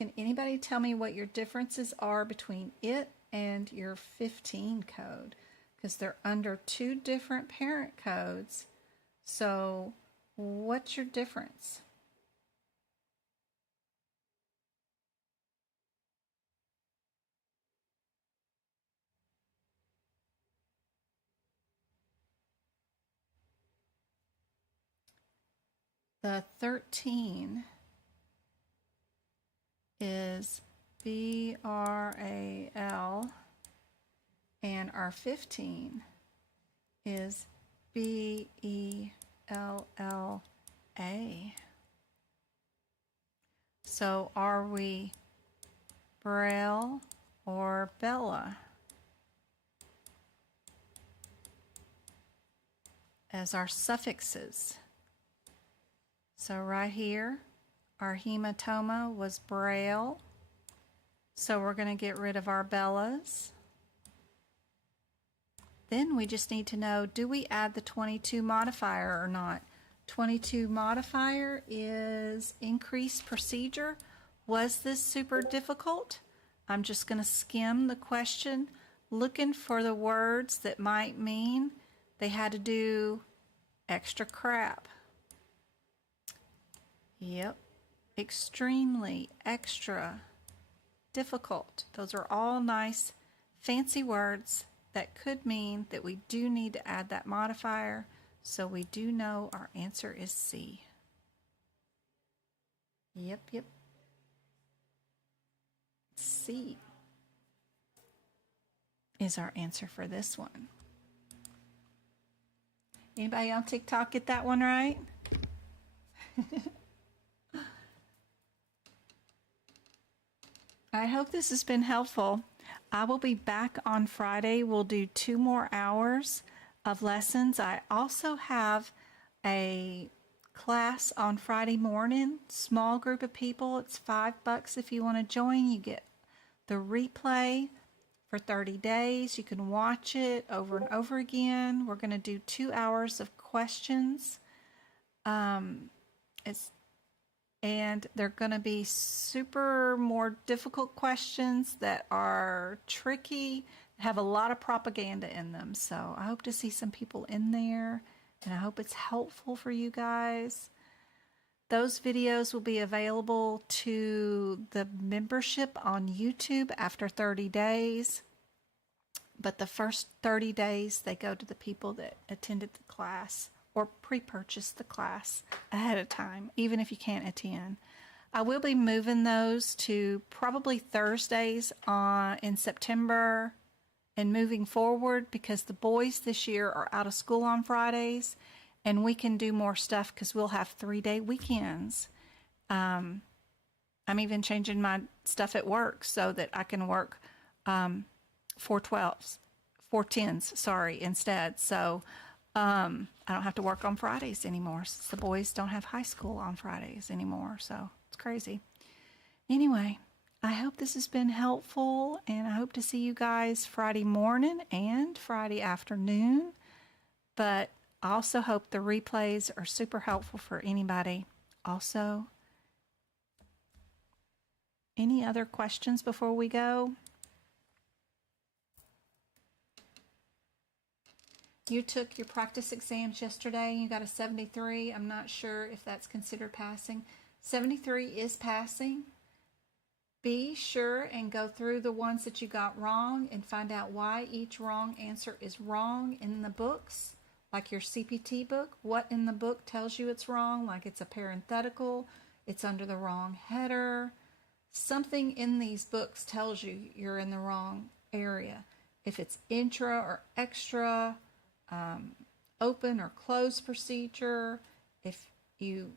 Can anybody tell me what your differences are between it and your 15 code? Because they're under two different parent codes. So what's your difference? The 13 is BRAL, and our 15 is BELLA. So are we Braille or Bella as our suffixes? So right here, our hematoma was Braille. So we're going to get rid of our Bellas. Then we just need to know, do we add the 22 modifier or not? 22 modifier is increased procedure. Was this super difficult? I'm just going to skim the question, looking for the words that might mean they had to do extra crap. Yep, extremely, extra, difficult. Those are all nice, fancy words that could mean that we do need to add that modifier, so we do know our answer is C. Yep. C is our answer for this one. Anybody on TikTok get that one right? I hope this has been helpful. I will be back on Friday. We'll do 2 more hours of lessons. I also have a class on Friday morning, small group of people. It's $5 if you want to join. You get the replay for 30 days. You can watch it over and over again. We're going to do 2 hours of questions. And they're going to be super more difficult questions that are tricky, have a lot of propaganda in them. So I hope to see some people in there, and I hope it's helpful for you guys. Those videos will be available to the membership on YouTube after 30 days. But the first 30 days, they go to the people that attended the class or pre-purchase the class ahead of time, even if you can't attend. I will be moving those to probably Thursdays in September and moving forward, because the boys this year are out of school on Fridays, and we can do more stuff because we'll have 3-day weekends. I'm even changing my stuff at work so that I can work 410s, instead. So I don't have to work on Fridays anymore, since the boys don't have high school on Fridays anymore. So it's crazy. Anyway, I hope this has been helpful, and I hope to see you guys Friday morning and Friday afternoon. But I also hope the replays are super helpful for anybody. Also, any other questions before we go? You took your practice exams yesterday and you got a 73. I'm not sure if that's considered passing. 73 is passing. Be sure and go through the ones that you got wrong and find out why each wrong answer is wrong in the books. Like your CPT book, what in the book tells you it's wrong? Like it's a parenthetical, it's under the wrong header. Something in these books tells you you're in the wrong area. If it's intra or extra, open or close procedure, if you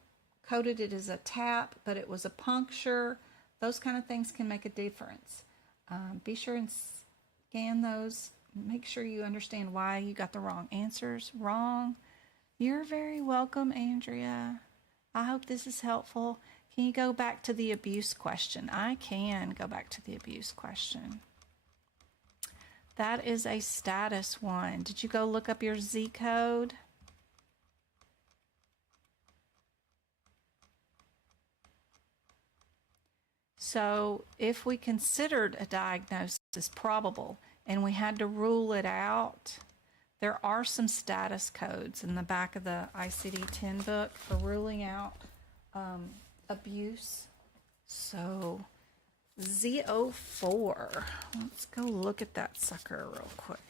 coded it as a tap but it was a puncture, those kind of things can make a difference. Be sure and scan those. Make sure you understand why you got the wrong answers wrong. You're very welcome, Andrea. I hope this is helpful. Can you go back to the abuse question? I can go back to the abuse question. That is a status one. Did you go look up your Z code? So if we considered a diagnosis probable and we had to rule it out, there are some status codes in the back of the ICD-10 book for ruling out abuse. So Z04, let's go look at that sucker real quick.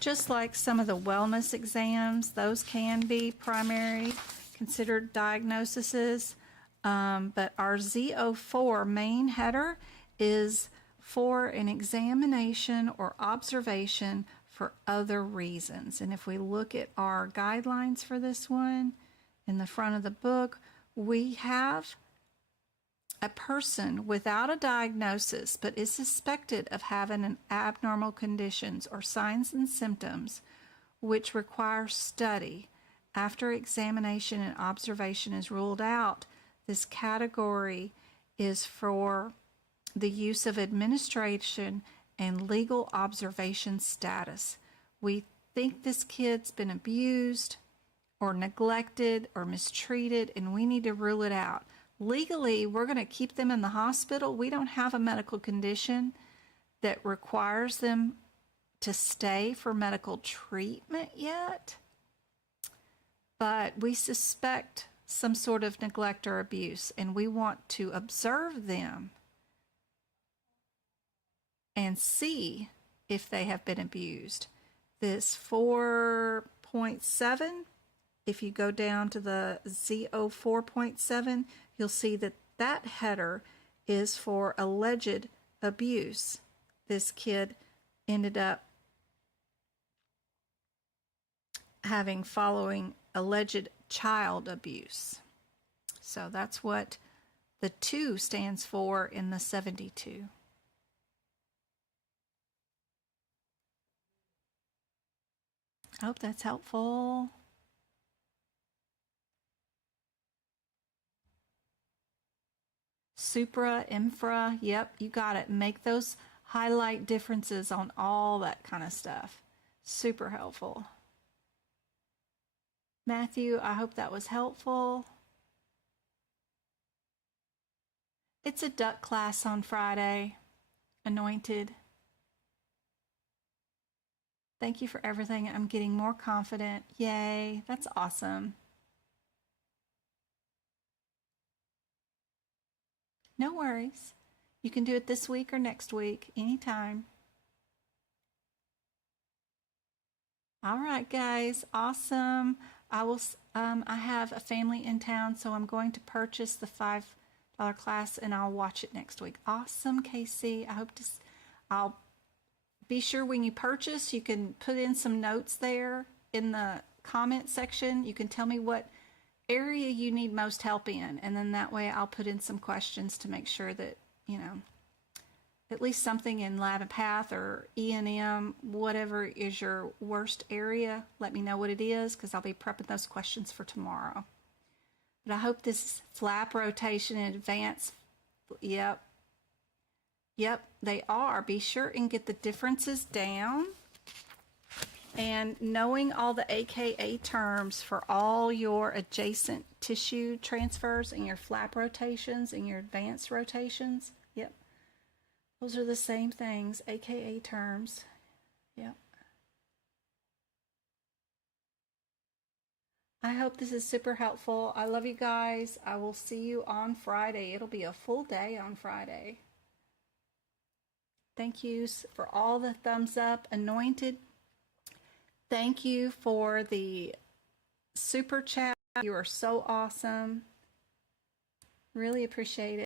Just like some of the wellness exams, those can be primary considered diagnoses. But our Z04 main header is for an examination or observation for other reasons. And if we look at our guidelines for this one in the front of the book, we have a person without a diagnosis but is suspected of having an abnormal conditions or signs and symptoms which require study. After examination and observation is ruled out, this category is for the use of administration and legal observation status. We think this kid's been abused or neglected or mistreated, and we need to rule it out. Legally, we're going to keep them in the hospital. We don't have a medical condition that requires them to stay for medical treatment yet, but we suspect some sort of neglect or abuse, and we want to observe them and see if they have been abused. This 4.7, if you go down to the Z04.7, you'll see that that header is for alleged abuse. This kid ended up having following alleged child abuse. So that's what the 2 stands for in the 72. I hope that's helpful. Supra, infra, yep, you got it. Make those highlight differences on all that kind of stuff. Super helpful. Matthew, I hope that was helpful. It's a duck class on Friday. Anointed. Thank you for everything. I'm getting more confident. Yay, that's awesome. No worries. You can do it this week or next week, anytime. All right, guys, awesome. I have a family in town, so I'm going to purchase the $5 class, and I'll watch it next week. Awesome, Casey. I'll be sure when you purchase, you can put in some notes there in the comment section. You can tell me what area you need most help in, and then that way I'll put in some questions to make sure that, you know, at least something in lab and path or E&M, whatever is your worst area, let me know what it is, because I'll be prepping those questions for tomorrow. But I hope this flap rotation in advance, yep, they are. Be sure and get the differences down. And knowing all the AKA terms for all your adjacent tissue transfers and your flap rotations and your advanced rotations, yep. Those are the same things, AKA terms. Yep. I hope this is super helpful. I love you guys. I will see you on Friday. It'll be a full day on Friday. Thank you for all the thumbs up. Anointed, thank you for the super chat. You are so awesome. Really appreciate it.